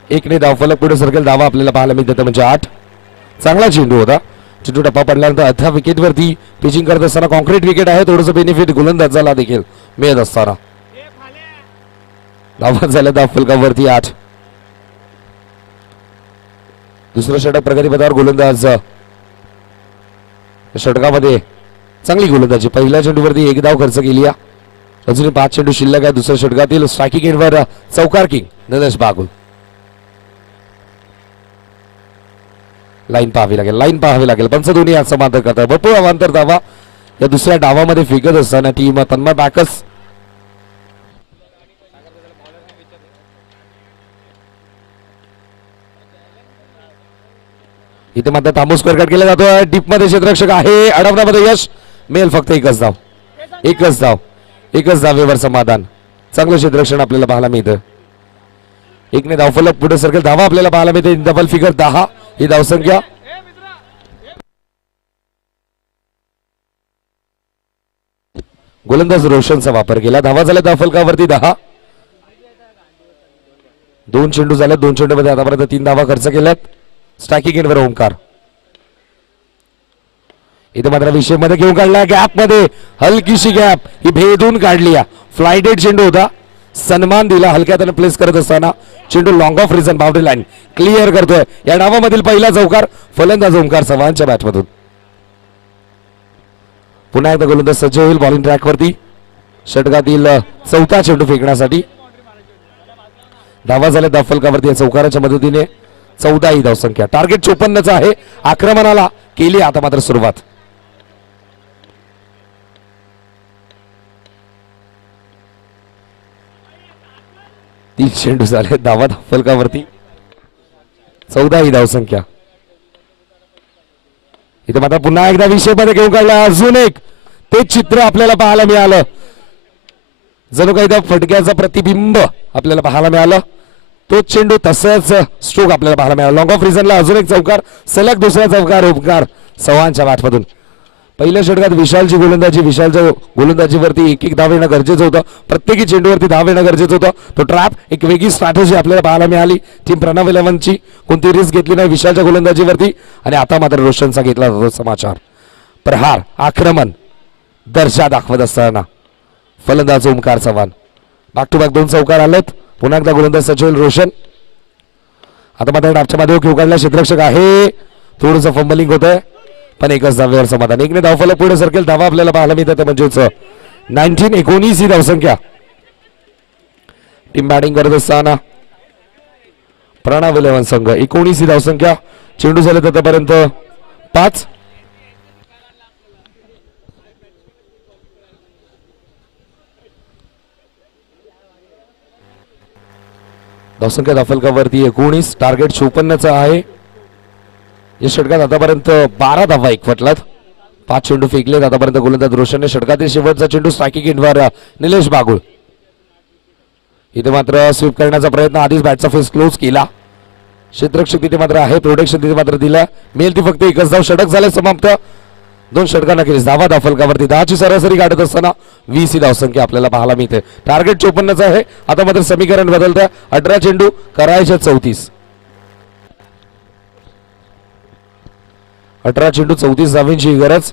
1ने धावफलक पुढे सरकेल, धावा आपल्याला पाहायला मिळतात म्हणजे 8. चांगला चेंडू होता, चेंडू टप्पा पडल्यानंतर अथवा विकेटवरती पिचिंग करत असताना कॉन्क्रीट विकेट आहे, थोडंसं बेनिफिट गोलंदाजाला देखील मिळत असताना. धावा झाल्या धावफलकावरती 8. दुसरं षटक प्रगतीपथावर गोलंदाज षटकामध्ये चांगली गोलंदाजी. पहिल्या चेंडूवरती 1 धाव खर्च केली. अजूनही 5 चेंडू शिल्लक आहे. दुसऱ्या षटकातील स्ट्रायकिंग एंडवर चौकार किंग निलेश बागुल. लाईन पाहावी लागेल. पंच दोन्ही आज समांतर करतात. भरपूर अवांतर धावा या दुसऱ्या डावामध्ये फेकत असताना टीम तन्मय बॅकर्स इथे मात्र थांबूस स्क्वेअर कट केला जातोय. डीप मध्ये क्षेत्ररक्षक आहे, अडवण्यामध्ये यश मिळेल फक्त 1च धाव. 1च धावेवर समाधान. चांगलं क्षेत्ररक्षण आपल्याला पाहायला मिळतं. 1ने धावफलक पुढे सरकेल, धावा आपल्याला पाहायला मिळते डबल फिगर 10 ही धावसंख्या. गोलंदाज रोशनचा वापर केला. धावा झाल्या धावफलकावरती 10. 2 चेंडू झाले, 2 चेंडूमध्ये आतापर्यंत 3 धावा खर्च केल्यात. स्ट्रायकिंग एंडवर ओंकार. इथे मात्र विषय मध्ये घेऊन काढला, गॅप मध्ये हलकीशी गॅप ही भेदून काढली. फ्लायडेड चेंडू होता, सन्मान दिला हलक्या त्याने प्लेस करत असताना. चेंडू long of reason boundary line clear करतोय. या डावामधील पहिला चौकार फलंदाज ओंकार चव्हाणच्या बॅटमधून. पुन्हा एकदा गोलंदाज सज्ज होईल बॉलिंग ट्रॅकवरती षटकातील 4था चेंडू फेकण्यासाठी. धावा झाल्या धावफलकावरती या चौकाराच्या मदतीने 14 ही धावसंख्या. टार्गेट 54च आहे. आक्रमणाला केली आता मात्र सुरुवात. 3 चेंडू झाले, धावा धावफलकावरती 14 ही धावसंख्या. इथे मात्र पुन्हा एकदा विषय मध्ये घेऊन काढला. अजून एक तेच चित्र आपल्याला पाहायला मिळालं. जणू काही त्या फटक्याचं प्रतिबिंब आपल्याला पाहायला मिळालं. तो चेंडू तसंच स्ट्रोक आपल्याला पाहायला मिळाला. लॉंग ऑफ रिझनला अजून एक चौकार, सलग दुसरा चौकार ओंकार चव्हाणच्या बॅटमधून. पहिल्या षटकात विशालच्या गोलंदाजीवरती 1 धाव येणं गरजेचं होतं. प्रत्येकी चेंडूवरती धाव येणं गरजेचं होतं. तो ट्रॅप एक वेगळी स्ट्रॅटेजी आपल्याला पाहायला मिळाली. टीम प्रणव 11ची कोणती रिस्क घेतली नाही विशालच्या गोलंदाजीवरती. आणि आता मात्र रोशनचा घेतला जातो समाचार. प्रहार, आक्रमण, दर्जा दाखवत असताना फलंदाज Omkar Chavan. Back to back 2 चौकार आलेत. पुन्हा एकदा गोलंदाज सचिन रोशन. आता मात्र डापच्या मध्ये खेळ काढला क्षेत्ररक्षक आहे. थोडंसं फंबलिंग होत आहे पण एकच धाव्यावर समाधान. एकने धावफलक पुढे सरकेल. धावा आपल्याला पाहायला मिळतात म्हणजेच 19-19 ही धावसंख्या. टीम बॅटिंग करत असताना प्रणव 11 संघ 19 ही धावसंख्या. चेंडू झाले आतापर्यंत 5. धावसंख्या धावफलकावरती 19. टार्गेट 54चं आहे. या षटकात आतापर्यंत 12 धावा एकवटलात. 5 चेंडू फेकलेत आतापर्यंत गोलंदाज रोशनने. षटकातील शेवटचा चेंडू स्ट्रायकिंग एंडवर निलेश बागुळ. इथे मात्र स्वीप करण्याचा प्रयत्न. आधीच बॅटचा फेस क्लोज केला. क्षेत्ररक्षक तिथे मात्र आहे. प्रोटेक्शन तिथे मात्र दिलं. मेल ती फक्त एकच धाव. षटक झाले समाप्त. 2 षटकांना केली धावा धावफलकावरती. 10ची सरासरी गाठत असताना 20 ही धावसंख्या आपल्याला पाहायला मिळते. टार्गेट 54चं आहे. आता मात्र समीकरण बदलतं. 18 चेंडू करायचे 34. 18 चेंडू 34 धावांची गरज.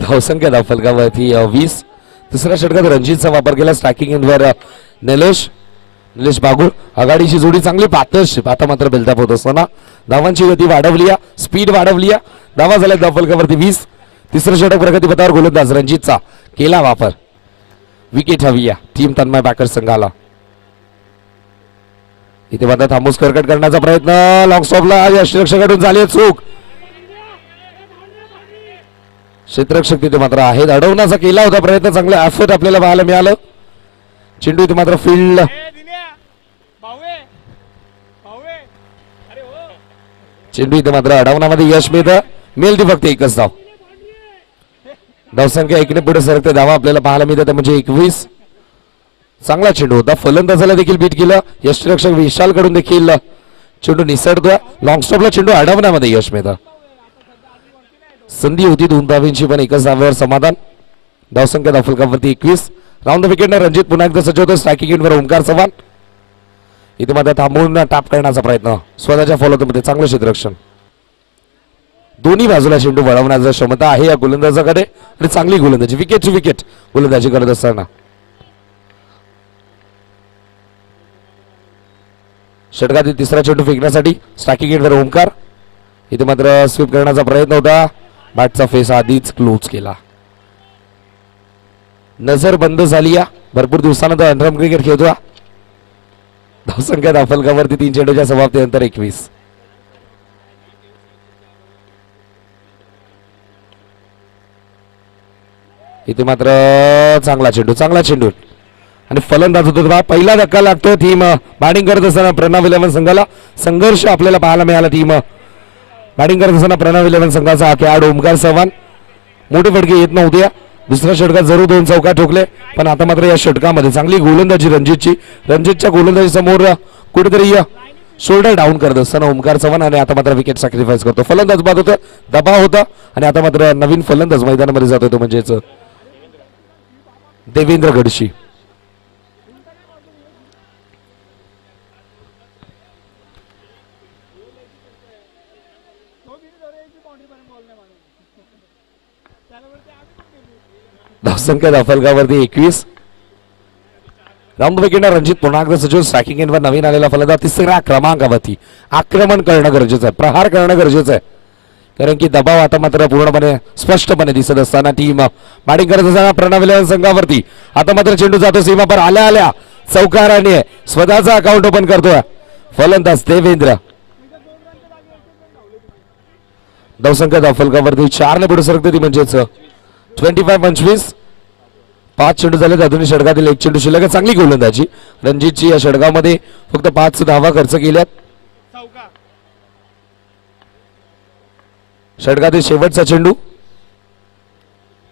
धावसंख्या धावफलकावरती 20. तिसऱ्या षटकात रणजितचा वापर केला. स्ट्रायकिंग एंडवर निलेश बागुळ. आघाडीची जोडी चांगली पार्टनरशिप. आता मात्र बिल्डअप होत असताना धावांची गती वाढवली. स्पीड वाढवली. धावा झाल्या धावफलकावरती 20. तिसरं षटक प्रगतीपथावर गोलंदाज रणजितचा केला वापर. विकेट हवी टीम तन्मय बॅकर संघाला. इथे मात्र थांबूस करकट करण्याचा प्रयत्न. लॉंग स्टॉपला यष्टिरक्षकाकडून झाली चूक. क्षेत्ररक्षक तिथे मात्र आहेत. अडवण्याचा केला होता प्रयत्न. चांगलं एफर्ट आपल्याला पाहायला मिळालं. चेंडू इथे मात्र फील्ड. चेंडू इथे मात्र अडवण्यामध्ये यश मिळतं. मेल ती फक्त एकच धाव. धावसंख्या 1ने पुढे सरकते. धावा आपल्याला पाहायला मिळतात म्हणजे 21. चांगला चेंडू होता. फलंदाजाला देखील बीट केलं. यष्टिरक्षक विशाल कडून देखील चेंडू निसटतोय. लॉंग स्टॉपला चेंडू अडवण्यामध्ये यश मिळतं. संधी होती 2 धावांची पण एकच धाव्यावर समाधान. धावसंख्या धावफलकावरती 21. राऊंड द विकेटने रणजित पुन्हा एकदा सज्ज स्ट्रायकिंग एंडवर ओमकार चव्हाण. इथे मात्र थांबवून टॅप करण्याचा प्रयत्न. स्वतःच्या फॉलोमध्ये चांगलं क्षेत्ररक्षण. दोन्ही बाजूला चेंडू वळवण्याची क्षमता आहे या गोलंदाजाकडे आणि चांगली गोलंदाजी. विकेट टू विकेट गोलंदाजी करत असताना षटकातील तिसरा चेंडू फेकण्यासाठी स्ट्रायकिंग एंडवर ओमकार. इथे मात्र स्वीप करण्याचा प्रयत्न होता. बॅटचा फेस आधीच क्लोज केला. नजर बंद झाली. भरपूर दिवसानंतर अंडरम क्रिकेट खेळतोय. धावसंख्या धावफलकावरती 3 चेंडूच्या समाप्तीनंतर 21. इथे मात्र चांगला चेंडू आणि फलंदाज होतो. पहिला धक्का लागतो. टीम बॅटिंग करत असताना प्रणव 11 संघाला संघर्ष आपल्याला पाहायला मिळाला. टीम बॅटिंग करत असताना प्रणव 11 संघाचा हा खेळाडू ओमकार चव्हाण. मोठे फटके येत नव्हते. दुसऱ्या षटकात जरूर 2 चौकार ठोकले पण आता मात्र या षटकामध्ये चांगली गोलंदाजी रणजितच्या गोलंदाजी समोर कुठेतरी शोल्डर डाऊन करत असताना ओमकार चव्हाण आणि आता मात्र विकेट सॅक्रिफाईस करतो. फलंदाज बाद होतं. दबाव होता आणि आता मात्र नवीन फलंदाज मैदानामध्ये जातोय तो म्हणजेच देवेंद्र गडशी. धावसंख्या धावफलकावरती 21. राऊंड विकेट रणजित पुन्हा एकदा सचिव स्ट्रायकिंग एंडवर नवीन आलेला फलंदाज 3ऱ्या क्रमांकावरती. आक्रमण करणं गरजेचं आहे. प्रहार करणं गरजेचं आहे कारण की दबाव आता मात्र पूर्णपणे स्पष्टपणे दिसत असताना टीम बॅटिंग करत असताना प्रणव 11 संघावरती आता मात्र चेंडू जातो सीमा पर. आल्या चौकाराने स्वतःचा अकाउंट ओपन करतोय फलंदाज देवेंद्र. धावसंख्या धावफलकावरती 4 ने पुढे सरकते ती म्हणजेच 25-25. 5 चेंडू झाले अजूनही षटकातील 1 चेंडू शिल्लक आहे. चांगली गोलंदाजी रणजितची या षटकामध्ये फक्त 5 धावा खर्च केल्यात. षटकातील शेवटचा चेंडू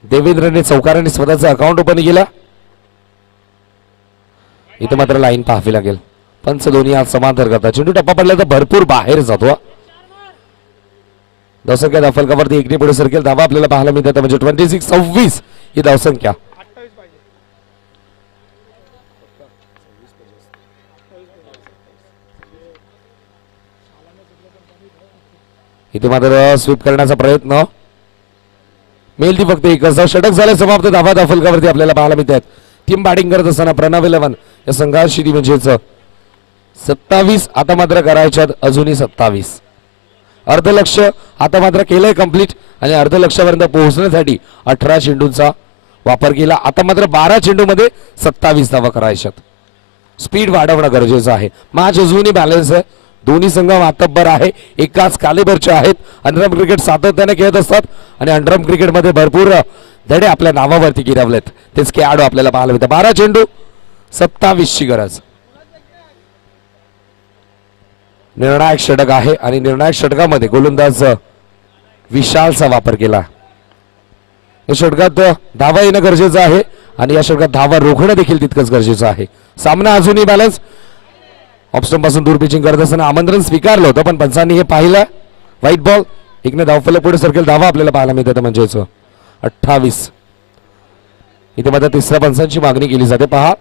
देवेंद्रने चौकाराने स्वतःचा अकाउंट ओपन केला. इथे मात्र लाईन पाहावी लागेल. पंच दोन्ही आज समांतर करतात. चेंडू टप्पा पडला तर भरपूर बाहेर जातो. धावसंख्या धावफलकावरती 1 ने पुढे सरकेल. धावा आपल्याला पाहायला मिळतात म्हणजे 26-26 ही धावसंख्या. इथे मात्र स्वीप करण्याचा प्रयत्न मेल ती फक्त एकच धाव. षटक झाले समाप्त. धावा धावफलकावरती आपल्याला पाहायला मिळतात. टीम बॅटिंग करत असताना प्रणव 11 या संघाची ती म्हणजेच 27. आता मात्र करायच्यात अजूनही 27. अर्धलक्ष आता मात्र केलंय कंप्लीट आणि अर्धलक्षापर्यंत पोहोचण्यासाठी 18 चेंडूंचा वापर केला. आता मात्र 12 चेंडूमध्ये 27 धावा करायच्यात. स्पीड वाढवणं गरजेचं आहे. मॅच अजूनही बॅलन्स आहे. दोन्ही संघ मातब्बर आहे. एकाच कालिबरचे आहेत. अंडरआर्म क्रिकेट सातत्याने खेळत असतात आणि अंडरआर्म क्रिकेटमध्ये भरपूर धडे आपल्या नावावरती गिरवलेत. तेच खेळाडू आपल्याला पाहायला मिळतात. 12 चेंडू 27 ची गरज. निर्णायक षटक आहे आणि निर्णायक षटकामध्ये गोलंदाज विशालचा वापर केला. या षटकात धावा येणं गरजेचं आहे आणि या षटकात धावा रोखणं देखील तितकंच गरजेचं आहे. सामना अजूनही बॅलन्स. ऑफस्टंप पासून दूर पिचिंग करत असताना आमंत्रण स्वीकारलं होतं पण पंचांनी हे पाहिलं. White ball. 1 ने धावफलक पुढे सरकेल. धावा आपल्याला पाहायला मिळतात म्हणजेच 28. इथे मात्र तिसऱ्या पंचांची मागणी केली जाते. पहा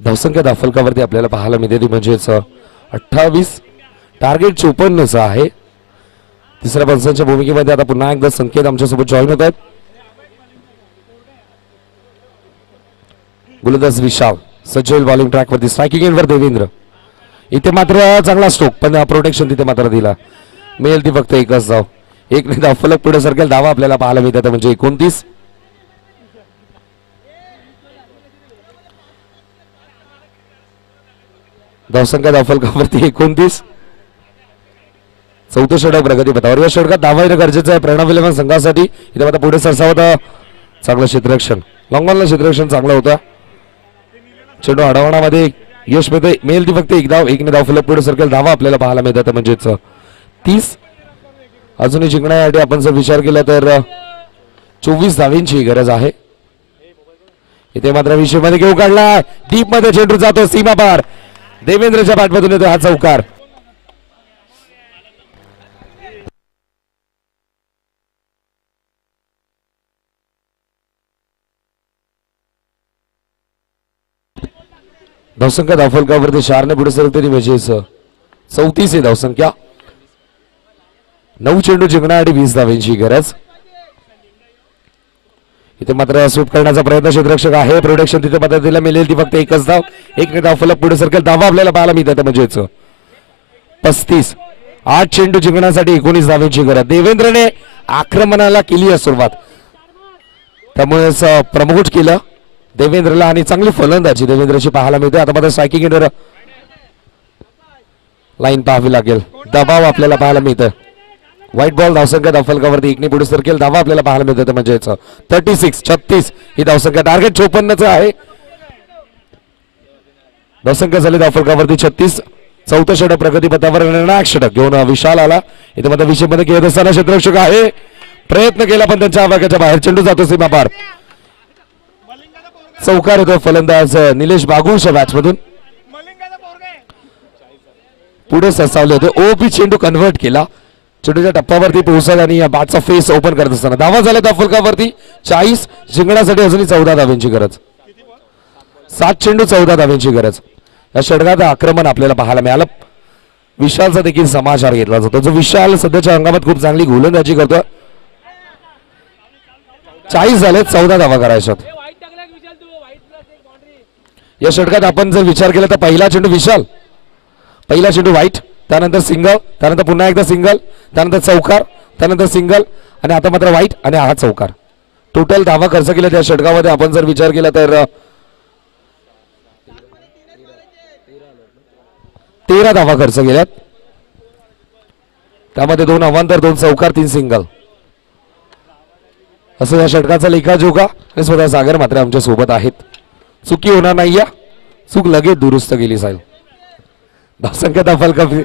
धावसंख्या धावफलकावरती आपल्याला पाहायला मिळते ती म्हणजेच 28. टार्गेट 54चं आहे. तिसऱ्या पंचांच्या भूमिकेमध्ये आता पुन्हा एकदा संकेत आमच्यासोबत जॉईन होत आहेत. गोलंदाज विशाल सज्जल बॉलिंग ट्रॅकवरती. स्ट्रायकिंग एंडवर देवेंद्र. इथे मात्र चांगला स्ट्रोक पण प्रोटेक्शन तिथे मात्र दिला. मिळेल ती फक्त एकच धाव. 1 ने धावफलक पुढे सरकेल. धावा आपल्याला पाहायला मिळतात म्हणजे 29. धावसंख्या धावफलकावरती 29. चौथं षटक प्रगती पथावर. या षटकात धावा येणं गरजेचं आहे प्रणव 11 संघासाठी. इथे आता पुढे सरसावत चांगलं क्षेत्ररक्षण. लॉंगबॉलला क्षेत्ररक्षण चांगलं होतं. चेंडू अडवण्यामध्ये यश मिळते. मिळेल ती फक्त 1 धाव. 1 ने धावफलक पुढे सरकेल. धावा आपल्याला पाहायला मिळतात म्हणजेच 30. अजूनही जिंकण्यासाठी आपण जर विचार केला तर 24 धावींची गरज आहे. इथे मात्र विषयमध्ये घेऊ काढला. डीप मध्ये चेंडू जातो सीमा पार. देवेंद्रच्या बॅटमधून येतो हा चौकार. धावसंख्या धावफलकावरती 4 ने पुढे सरकते म्हणजे 34 आहे धावसंख्या. 9 चेंडू जिंकण्यासाठी 20 धावांची गरज. इथे मात्र स्वीप करण्याचा प्रयत्न क्षेत्ररक्षक आहे. प्रोटेक्शन तिथे मात्र तिला मिळेल ती फक्त एकच धाव. 1 ने धावफलक पुढे सरकेल. धावा आपल्याला पाहायला मिळतात म्हणजेच 35. 8 चेंडू जिंकण्यासाठी 19 धावांची गरज. देवेंद्रने आक्रमणाला केली आहे सुरुवात त्यामुळेच प्रमोट केलं देवेंद्रला आणि चांगली फलंदाजी देवेंद्रची पाहायला मिळते. आता मात्र स्ट्रायकिंग एंडवर लाईन पाहावी लागेल. दबाव आपल्याला पाहायला मिळतं. White ball. धावसंख्या धावफलकावरती 1 ने पुढे सरकेल. धावा आपल्याला पाहायला मिळतात म्हणजे 36 ही धावसंख्या. टार्गेट 54चं आहे. धावसंख्या झाली धावफलकावरती 36. चौथं षटक प्रगती पथावर. निर्णायक षटक घेऊन विशाल आला. इथे मात्र विषयमध्ये खेळत असताना क्षेत्ररक्षक आहे. प्रयत्न केला पण त्यांच्या आवाक्याच्या बाहेर. चेंडू जातो सीमा पार. चौकार होतो फलंदाज निलेश बागुलच्या बॅट्समधून. पुढे सरसावले होते. ओपी चेंडू कन्व्हर्ट केला. चेंडूच्या टप्प्यावरती पोहोचला आणि या बॅटचा फेस ओपन करत असताना धावा झाल्या धावफलकावरती 40. जिंकण्यासाठी अजूनही 14 धावांची गरज. 7 चेंडू 14 धावांची गरज. या षटकात आक्रमण आपल्याला पाहायला मिळालं. विशालचा देखील समाचार घेतला जातो. जो विशाल सध्याच्या हंगामात खूप चांगली गोलंदाजी करतो. 40 झाले. 14 धावा करायच्यात. या षटकात आपण जर विचार केला तर पहिला चेंडू विशाल. पहिला चेंडू व्हाईट. त्यानंतर सिंगल. त्यानंतर पुन्हा एकदा सिंगल. त्यानंतर चौकार. त्यानंतर सिंगल आणि आता मात्र व्हाईट आणि हा चौकार. टोटल धावा खर्च केल्या त्या षटकामध्ये आपण जर विचार केला तर 13 धावा खर्च केल्यात. त्यामध्ये 2 अवांतर, 2 चौकार, 3 सिंगल असं या षटकाचा लेखाजोखा. आणि स्वतः सागर मात्र आमच्या सोबत आहेत. चुकी होणार नाही या, चूक लगेच दुरुस्त केली जाईल. धावसंख्या धावफलकावरती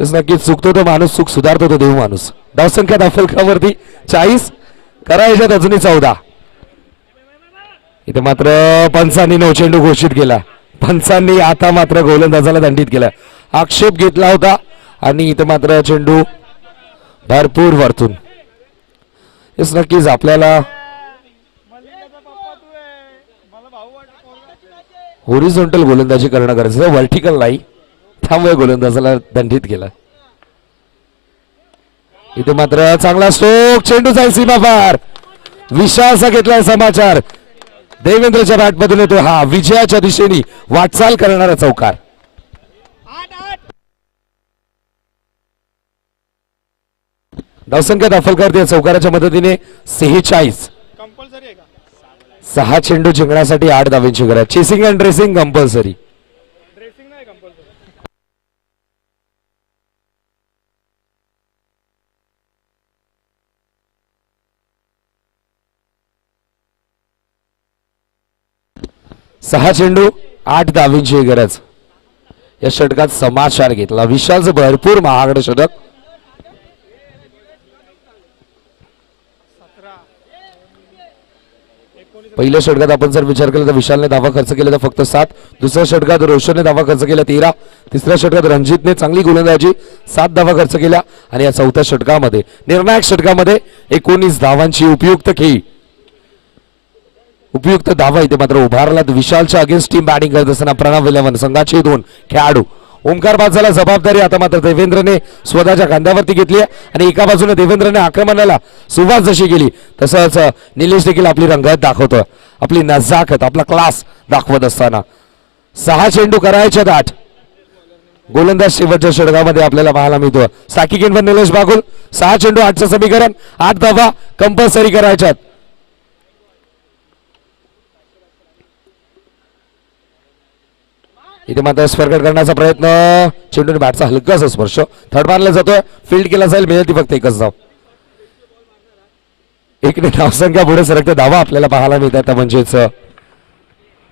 नक्कीच चुकतो तो माणूस, चूक सुधारतो तो देव माणूस. धावसंख्या धावफलकावरती 40, करायच्यात अजूनही 14. इथे मात्र पंचांनी नो चेंडू घोषित केला. पंचांनी आता मात्र गोलंदाजाला दंडित केला, आक्षेप घेतला होता आणि इथे मात्र चेंडू भरपूर वरतून. हेच नक्कीच आपल्याला होरिझॉन्टल गोलंदाजी करणं गरजेचं, व्हर्टिकल नाही, त्यामुळे गोलंदाजाला दंडित केला. इथे मात्र चांगला स्ट्रोक, चेंडू जाईल सीमा पार. विशालचा घेतलाय समाचार. देवेंद्रच्या बॅटमधून येतो हा विजयाच्या दिशेने वाटचाल करणारा चौकार. धावसंख्या दाखल या चौकाराच्या मदतीने 46. 6 चेंडू जिंकण्यासाठी 8 धावांची गरज. Chasing and dressing compulsory. सहा चेंडू 8 धावांची गरज. या षटकात समाचार घेतला विशालचं भरपूर महागडं षटक. पहिल्या षटकात आपण जर विचार केला तर विशालने धावा खर्च केला तर फक्त 7. दुसऱ्या षटकात रोशनने धावा खर्च केला 13. तिसऱ्या षटकात रणजितने चांगली गोलंदाजी 7 धावा खर्च केल्या. आणि या चौथ्या षटकामध्ये निर्णायक षटकामध्ये 19 धावांची उपयुक्त खेळी, उपयुक्त धावा इथे मात्र उभारला. विशालच्या अगेन्स्ट टीम बॅटिंग करत असताना प्रणव 11 संघाचे 2 खेळाडू. ओमकार बाजाला जबाबदारी आता मात्र देवेंद्रने स्वतःच्या खांद्यावरती घेतली आणि एका बाजूने देवेंद्रने आक्रमणाला सुरुवात जशी केली तसंच निलेश देखील आपली रंगत दाखवतोय, आपली नजाकत, आपला क्लास दाखवत असताना. 6 चेंडू करायचे 8. गोलंदाज शेवटच्या षटकामध्ये आपल्याला पाहायला मिळतो. साकिकेंवर निलेश बागुल. 6 चेंडू 8चं समीकरण, 8 धावा कंपल्सरी करायच्यात. इथे मात्र स्पर्कट करण्याचा प्रयत्न, चेंडूने बॅटचा हलकासा स्पर्श, थर्ड मारला जातोय, फील्ड केला जाईल, मिळेल फक्त एकच धाव. एकने धावसंख्या पुढे सरकते, धावा आपल्याला पाहायला मिळतात म्हणजेच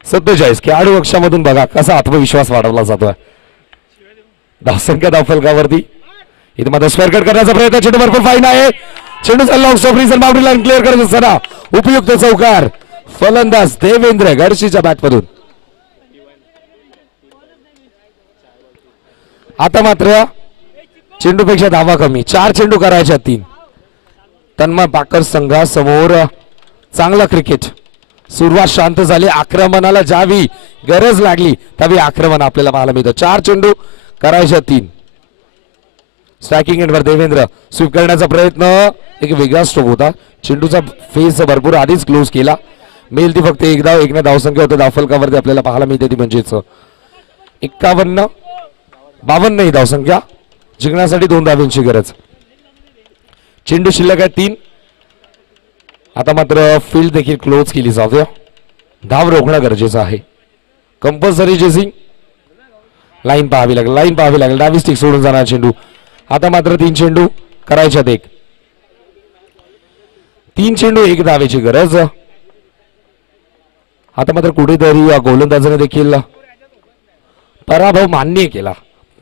47. खेळाडू अक्षामधून बघा कसा आत्मविश्वास वाढवला जातोय. धावसंख्या धावफलकावरती इथे मात्र स्पर्कट करण्याचा प्रयत्न, चेंडू भरपूर फाईन आहे, चेंडू चालला of stop reason boundary line clear करत असताना उपयुक्त चौकार. फलंदाज देवेंद्र गडशीच्या बॅटमधून. आता मात्र चेंडूपेक्षा धावा कमी, 4 चेंडू करायच्या 3. तन्मय पाकर संघासमोर चांगला क्रिकेट. सुरुवात शांत झाली, आक्रमणाला ज्यावेळी गरज लागली त्यावेळी आक्रमण आपल्याला पाहायला मिळतं. 4 चेंडू करायच्या 3. स्ट्रायकिंग एंडवर देवेंद्र स्वीप करण्याचा प्रयत्न, एक वेगळा स्ट्रोक होता, चेंडूचा फेस भरपूर आधीच क्लोज केला. मिळेल ती फक्त एक धाव. एकने धावसंख्या होते धावफलकावरती आपल्याला पाहायला मिळते ती म्हणजेच 51. 52 ही धावसंख्या, जिंकण्यासाठी 2 धावांची गरज. चेंडू शिल्लक आहे 3. आता मात्र फील्ड देखील क्लोज केली जाते, धाव रोखणं गरजेचं आहे. कंपल्सरी चेसिंग, लाईन पाहावी लागेल, लाईन पाहावी लागेल. डावी स्टिक सोडून जाणार चेंडू. आता मात्र 3 चेंडू करायच्यात 1. 3 चेंडू 1 धावेची गरज. आता मात्र कुठेतरी या गोलंदाजाने देखील पराभव मान्य केला,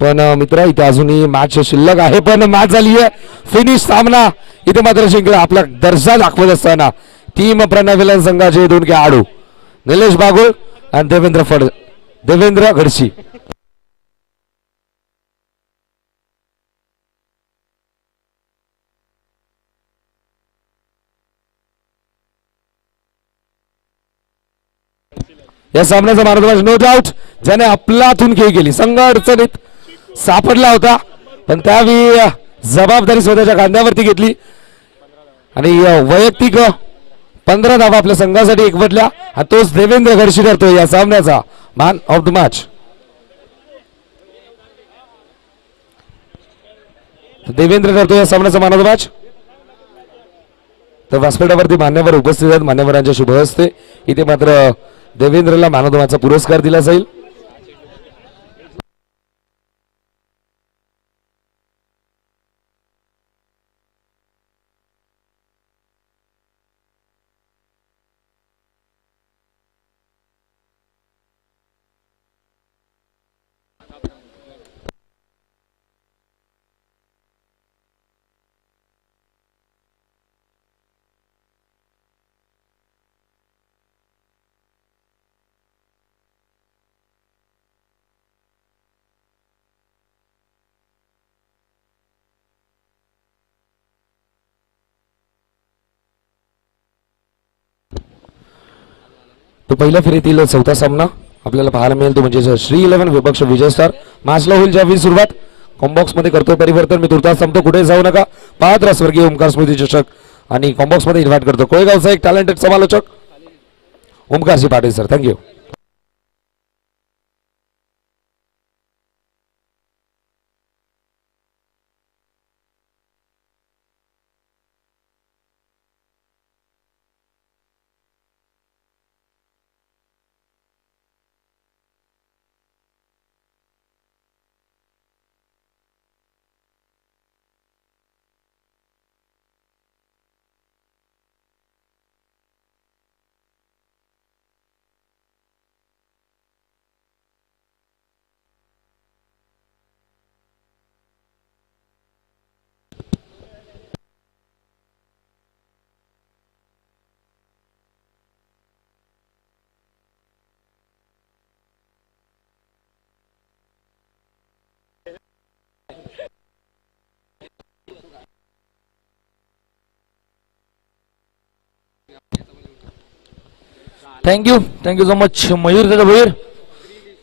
पण मित्र इथे अजूनही मॅच शिल्लक आहे, पण मॅच झाली आहे फिनिश. सामना इथे मात्र जिंकला. आपला दर्जा दाखवत असताना टीम प्रणव संघाचे 2 खेळाडू निलेश बागुल आणि देवेंद्र गडशी. या सामन्याचा मार्गदर्शक नो डाऊट ज्याने आपलातून खेळ केली, संघ अडचणीत सापडला होता, पण त्यावेळी जबाबदारी स्वतःच्या खांद्यावरती घेतली आणि वैयक्तिक 15 धावा आपल्या संघासाठी एकवटल्या. तोच देवेंद्र गडशी करतोय या सामन्याचा man of the match. Devendra करतोय या सामन्याचा मॅन ऑफ द मॅच. तर व्यासपीठावरती मान्यवर उपस्थित आहेत. मान्यवरांच्या शुभ हस्ते इथे मात्र देवेंद्रला मॅन ऑफ द मॅचचा पुरस्कार दिला जाईल. तो पहिल्या फेरीतील चौथा सामना आपल्याला पाहायला मिळेल तो म्हणजे श्री 11 विपक्ष विजय स्टार. मॅचला होईल ज्यावेळी सुरुवात. कॉम्बॉक्स मध्ये करतोय परिवर्तन. मी तुर्तास थांबतो, कुठे जाऊ नका. पाहत राहा स्वर्गीय ओमकार स्मृती चषक. आणि कॉम्बॉक्स मध्ये इन्व्हाइट करतो कोळेगावचा एक टॅलेंटेड समालोचक Omkarji Patil sir. Thank you. Thank you so much Mayur त्याचा भोईर.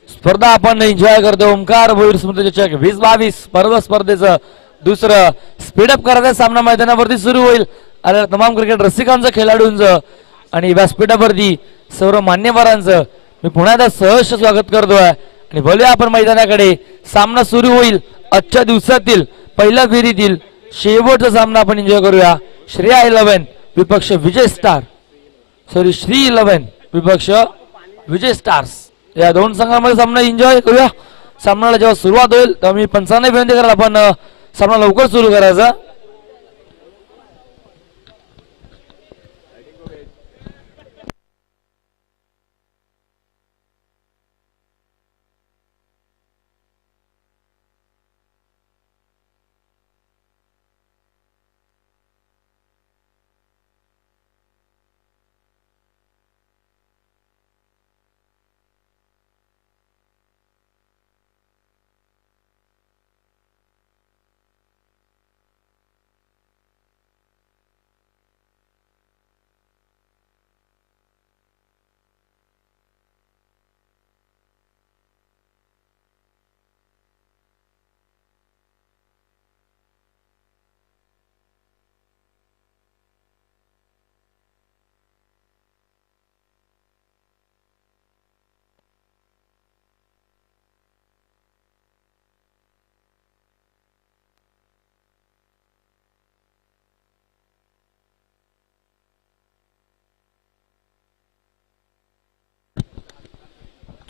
स्पर्धा आपण एन्जॉय करतो. ओमकार भोईर स्मृती चषक 2022 पर्व स्पर्धेचं दुसरं स्पीडअप करायचा सामना मैदानावरती सुरू होईल. आणि तमाम क्रिकेट रसिकांचं खेळाडूंचं आणि व्यासपीठावरती सर्व मान्यवरांचं मी पुन्हा एकदा सहर्ष स्वागत करतोय. आणि बोलूया आपण मैदानाकडे. सामना सुरू होईल. आजच्या दिवसातील पहिल्या फेरीतील शेवटचा सामना आपण एन्जॉय करूया. श्रेया 11 विपक्ष विजय स्टार. सॉरी श्री 11 विपक्ष विजय स्टार्स या दोन संघांमध्ये सामना एन्जॉय करूया. सामन्याला जेव्हा सुरुवात होईल तेव्हा मी पंचांना विनंती कराल आपण सामना लवकर सुरू करायचा.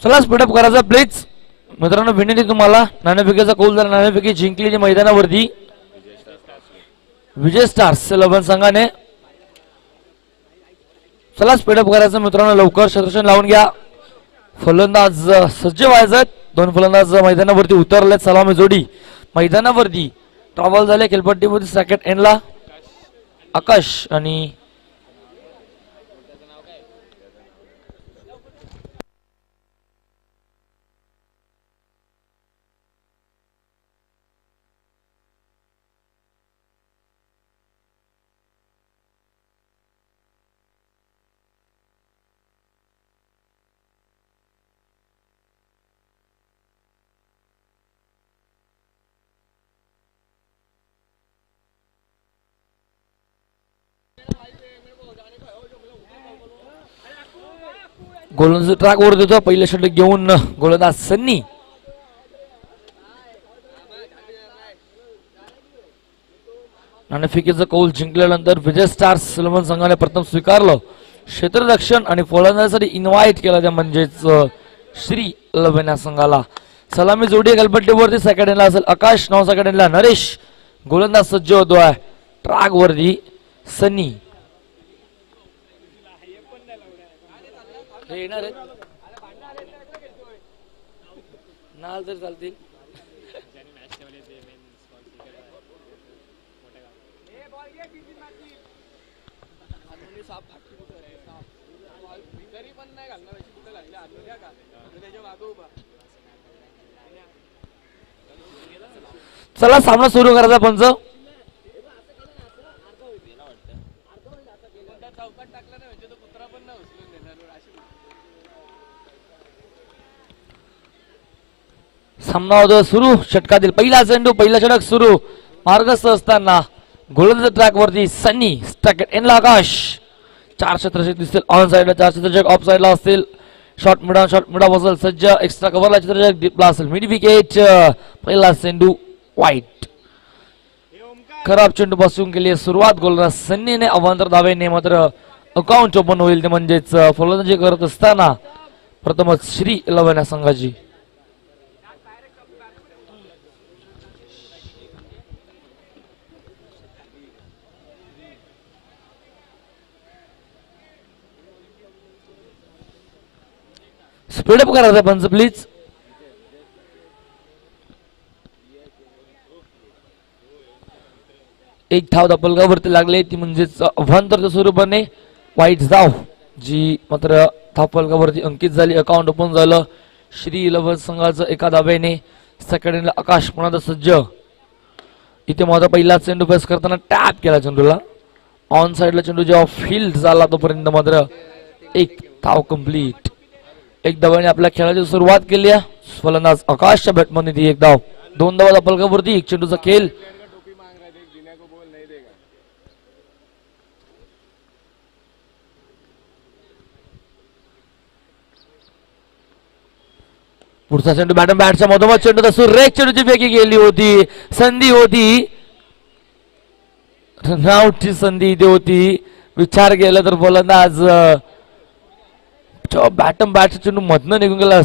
चला स्पीडअप करायचा प्लीज मित्रांनो. विनंती तुम्हाला. नाणेफेकीचा कौल झाला. नाणेफेकी जिंकलेली मैदानावरती विजय स्टार्स 11 संघाने. चला स्पीडअप करायचं मित्रांनो. लवकर क्षेत्ररक्षण लावून घ्या. फलंदाज सज्ज व्हायचं. दोन फलंदाज मैदानावरती उतरले. सलामी जोडी मैदानावरती ट्रॅव्हल झाले. खेळपट्टीमध्ये सेकंड एंडला आकाश आणि गोलंदाज ट्रॅक वर देतो. पहिले षटक घेऊन गोलंदाज सन्नी. नाणेफेकीचं कौल जिंकल्यानंतर विजय स्टार्स सिलमन संघाने प्रथम स्वीकारलं. क्षेत्ररक्षण आणि फलंदाजीसाठी इन्व्हाइट केलं त्या म्हणजेच श्री 11 या संघाला. सलामी जोडी गलबट्टीवरती सेकंड एंडला असेल आकाश, 9 सेकंड एंडला नरेश. गोलंदाज सज्ज होतोय ट्रॅक वरती सनी. हे येणार आहेत नाल तर चालतील. चला सामना सुरू करायचा पंच. सामना होतो सुरू. षटकातील पहिला चेंडू, पहिला षटक सुरू. मार्गस्थ असताना गोलंदाज ट्रॅक वरती सनी. स्टॅकेट एनला आकाश. 4 क्षेत्ररक्षक दिसतील ऑन साइडला, 4 क्षेत्ररक्षक ऑफ साइडला असतील. शॉट मिडा बसल सज्ज. एक्स्ट्रा कव्हरला क्षेत्ररक्षक डीपला असेल. Mid wicket. पहिला चेंडू वाईट. खराब चेंडू पासून केली सुरुवात गोलंदाज सन्नीने. अवांतर धावेने मात्र अकाउंट ओपन होईल ते म्हणजेच फलंदाजी करत असताना प्रथमच श्री 11 या संघाची. स्पीडअप करायचं पंच प्लीज. एक धाव धापलगावरती लागले ती म्हणजेच अभ्यंतरच्या स्वरूपाने वाईट धाव जी मात्र धापलगावरती अंकित झाली. अकाउंट ओपन झालं श्री 11 संघाचं एका धावेने. सेकंड आकाश पुन्हा सज्ज. इथे मात्र पहिला चेंडू फेस करताना टॅप केला चेंडूला. ऑन साइडला चेंडू जेव्हा फील्ड झाला तोपर्यंत मात्र एक धाव कंप्लीट. एक धावाने आपल्या खेळाची सुरुवात केली आहे. फलंदाज आकाशच्या बॅटमध्ये ती एक धाव. 2 धावा धापलगावरती. एक चेंडूचा खेळ. पुढचा चेंडू बॅटच्या मधोमध चेंडू सुरेख चेंडूची फेकी गेली होती. संधी होती, रनआउटची संधी इथे होती. विचार केला तर फलंदाज बॅटच्या चेंडू मधनं निघून गेला.